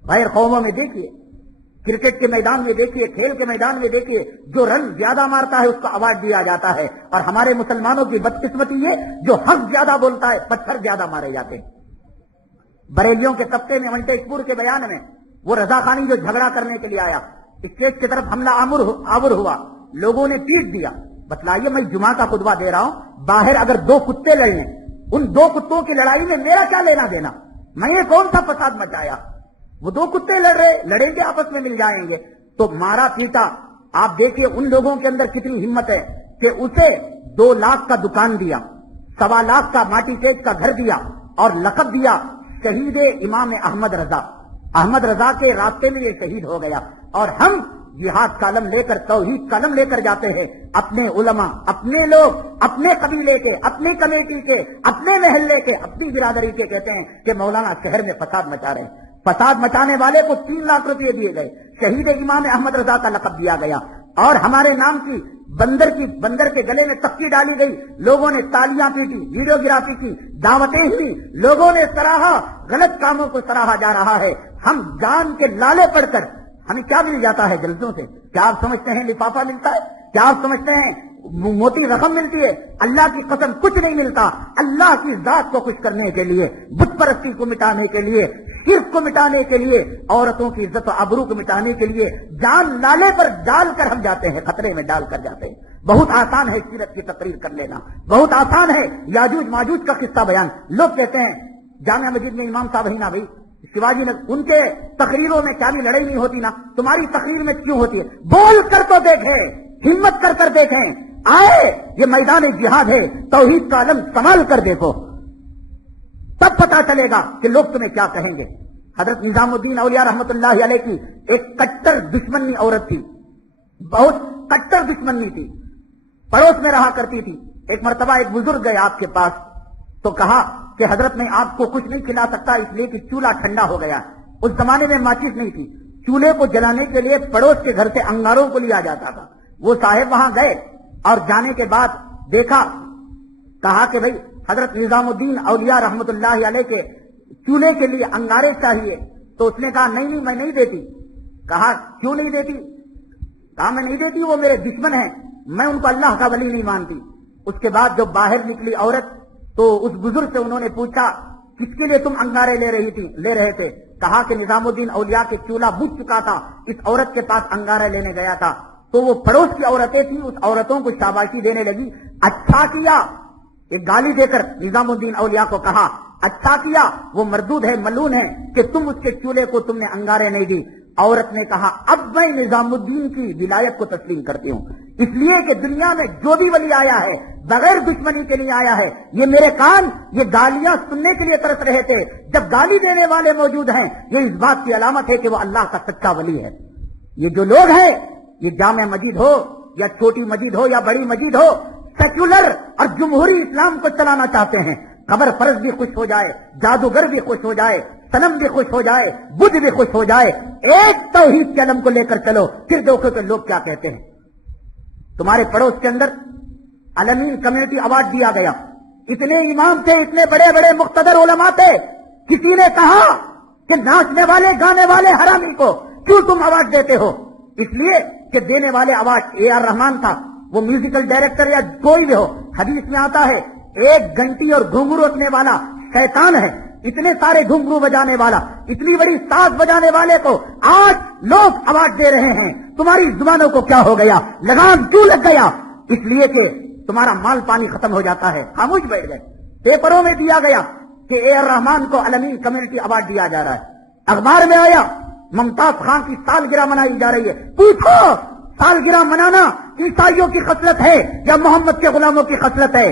غیر قوموں میں دیکھیے، کرکٹ کے میدان میں دیکھیے، کھیل کے میدان میں دیکھیے، جو رن زیادہ مارتا ہے اس کو ایوارڈ دیا جاتا ہے، اور ہمارے مسلمانوں کی بدقسمتی یہ جو حق زیادہ بولتا ہے پتھر زیادہ مارے جاتے ہیں۔ بریلیوں کے طبقے میں ونٹیج پور کے بیان میں وہ رضا خانی جو جھگڑا کرنے کے لیے آیا، اسٹیج کی طرف حملہ آور ہوا، لوگوں نے پیٹ دیا۔ بتلائیے میں جمعہ کا خطبہ دے رہا ہوں، باہر اگر دو کتے لڑ لیں، ان دو کتوں کی لڑائی میں میرا کیا لینا دینا؟ میں یہ کون سا فساد مچایا؟ وہ دو کتے لڑیں گے، آپس میں مل جائیں گے۔ تو مارا پیٹا، آپ دیکھیے ان لوگوں کے اندر کتنی ہمت ہے کہ اسے 2 لاکھ کا دکان دیا، 1.25 لاکھ کا ماٹی ٹیچ کا گھر دیا، اور لقب دیا شہید امام احمد رضا۔ احمد رضا کے راستے میں یہ شہید ہو گیا، اور ہم جہاد کا علم لے کر، توحید کا علم لے کر جاتے ہیں۔ اپنے علماء، اپنے لوگ، اپنے قبیلے کے، اپنی کمیٹی کے، اپنے محلے کے، اپنی برادری کے کہتے ہیں کہ مولانا شہر میں فساد مچا رہے ہیں۔ فساد مچانے والے کو 3 لاکھ روپے دیے گئے، شہید امام احمد رضا کا لقب دیا گیا، اور ہمارے نام کی بندر کے گلے میں تختی ڈالی گئی، لوگوں نے تالیاں پیٹی، ویڈیوگرافی کی، دعوتیں ہوئی، لوگوں نے سراہا، غلط کاموں کو سراہا جا رہا ہے۔ ہم جان کے لالے پڑھ کر ہمیں کیا مل جاتا ہے جلسوں سے؟ کیا آپ سمجھتے ہیں لفافہ ملتا ہے؟ کیا آپ سمجھتے ہیں موٹی رقم ملتی ہے؟ اللہ کی قسم کچھ نہیں ملتا۔ اللہ کی ذات کو خوش کرنے کے لیے، بت پرستی کو مٹانے کے لیے، شرک کو مٹانے کے لیے، عورتوں کی عزت و آبرو کو مٹانے کے لیے جان لالے پر ڈال کر ہم جاتے ہیں، خطرے میں ڈال کر جاتے ہیں۔ بہت آسان ہے سیرت کی تقریر کر لینا، بہت آسان ہے یاجوج ماجوج کا قصہ بیان۔ لوگ کہتے ہیں جامع مسجد میں امام صاحب ہی نہ بھائی شیواجی نے ان کے تقریروں میں کیا بھی لڑائی نہیں ہوتی نا، تمہاری تقریر میں کیوں ہوتی ہے؟ بول کر تو دیکھیں، ہمت کر کر دیکھیں، آئے یہ میدان جہاد ہے، توحید کا علم سنبھال کر دیکھو، تب پتا چلے گا کہ لوگ تمہیں کیا کہیں گے۔ حضرت نظام الدین اولیاء رحمت اللہ علیہ کی ایک کٹر دشمنی عورت تھی، بہت کٹر دشمنی تھی، پڑوس میں رہا کرتی تھی۔ ایک مرتبہ ایک بزرگ گئے آپ کے پاس تو کہا کہ حضرت میں آپ کو کچھ نہیں کھلا سکتا اس لیے کہ چولہا ٹھنڈا ہو گیا۔ اس زمانے میں ماچس نہیں تھی، چولہے کو جلانے کے لیے پڑوس کے گھر سے انگاروں کو لیا جاتا تھا۔ وہ صاحب وہاں گئے اور جانے کے بعد دیکھا، کہا کہ بھئی حضرت نظام الدین اولیاء رحمت اللہ علیہ کے چولہے کے لیے انگارے چاہیے، تو اس نے کہا نہیں میں نہیں دیتی۔ کہا کیوں نہیں دیتی؟ کہا میں نہیں دیتی، وہ میرے دشمن ہیں، میں ان کو اللہ کا ولی نہیں مانتی۔ اس کے بعد جب باہر نکلی عورت تو اس بزرگ سے انہوں نے پوچھا کس کے لیے تم انگارے لے رہے تھے؟ کہا کہ نظام الدین اولیاء کے چولہا بجھ چکا تھا، اس عورت کے پاس انگارے لینے گیا تھا۔ تو وہ پڑوس کی عورتیں تھیں، اس عورتوں کو شاباشی دینے لگی، اچھا کیا، ایک گالی دے کر نظام الدین اولیاء کو کہا اچھا کیا، وہ مردود ہے، ملعون ہے کہ تم اس کے چولہے کو تم نے انگارے نہیں دی۔ عورت نے کہا اب میں نظام الدین کی ولایت کو تسلیم کرتی ہوں، اس لیے کہ دنیا میں جو بھی ولی آیا ہے بغیر دشمنی کے لیے آیا ہے۔ یہ میرے کان یہ گالیاں سننے کے لیے ترس رہے تھے، جب گالی دینے والے موجود ہیں یہ اس بات کی علامت ہے کہ وہ اللہ کا سچا ولی ہے۔ یہ جو لوگ ہیں، یہ جامع مسجد ہو یا چھوٹی مسجد ہو یا بڑی مسجد ہو، سیکولر اور جمہوری اسلام کو چلانا چاہتے ہیں، قبر پرست بھی خوش ہو جائے، جادوگر بھی خوش ہو جائے، صنم بھی خوش ہو جائے، بدھ بھی خوش ہو جائے، ایک توحید کے علم کو لے کر چلو، پھر دیکھو کہ لوگ کیا کہتے ہیں۔ تمہارے پڑوس کے اندر علمین کمیونٹی ایوارڈ دیا گیا، اتنے امام تھے، اتنے بڑے بڑے مقتدر علماء تھے، کسی نے کہا کہ ناچنے والے گانے والے حرامی کو کیوں تم ایوارڈ دیتے ہو؟ اس لیے کہ دینے والے ایوارڈ اے آر رحمان تھا، وہ میوزیکل ڈائریکٹر یا کوئی بھی ہو، حدیث میں آتا ہے ایک گھنٹی اور گھنگرو رکھنے والا شیطان ہے، اتنے سارے گھنگرو بجانے والا، اتنی بڑی ساز بجانے والے کو آج لوگ ایوارڈ دے رہے ہیں، تمہاری زبانوں کو کیا ہو گیا؟ لگام کیوں لگ گیا؟ اس لیے کہ تمہارا مال پانی ختم ہو جاتا ہے، خاموش بیٹھ گئے۔ پیپروں میں دیا گیا کہ اے آر رحمان کو علمین کمیونٹی ایوارڈ دیا جا رہا ہے، اخبار میں آیا ممتاز خان کی سالگرہ منائی جا رہی ہے۔ پوچھو سالگرہ منانا عیسائیوں کی خصلت ہے یا محمد کے غلاموں کی خصلت ہے؟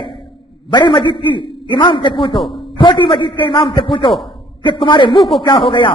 بڑی مسجد کی امام سے پوچھو، چھوٹی مسجد کے امام سے پوچھو کہ تمہارے منہ کو کیا ہو گیا؟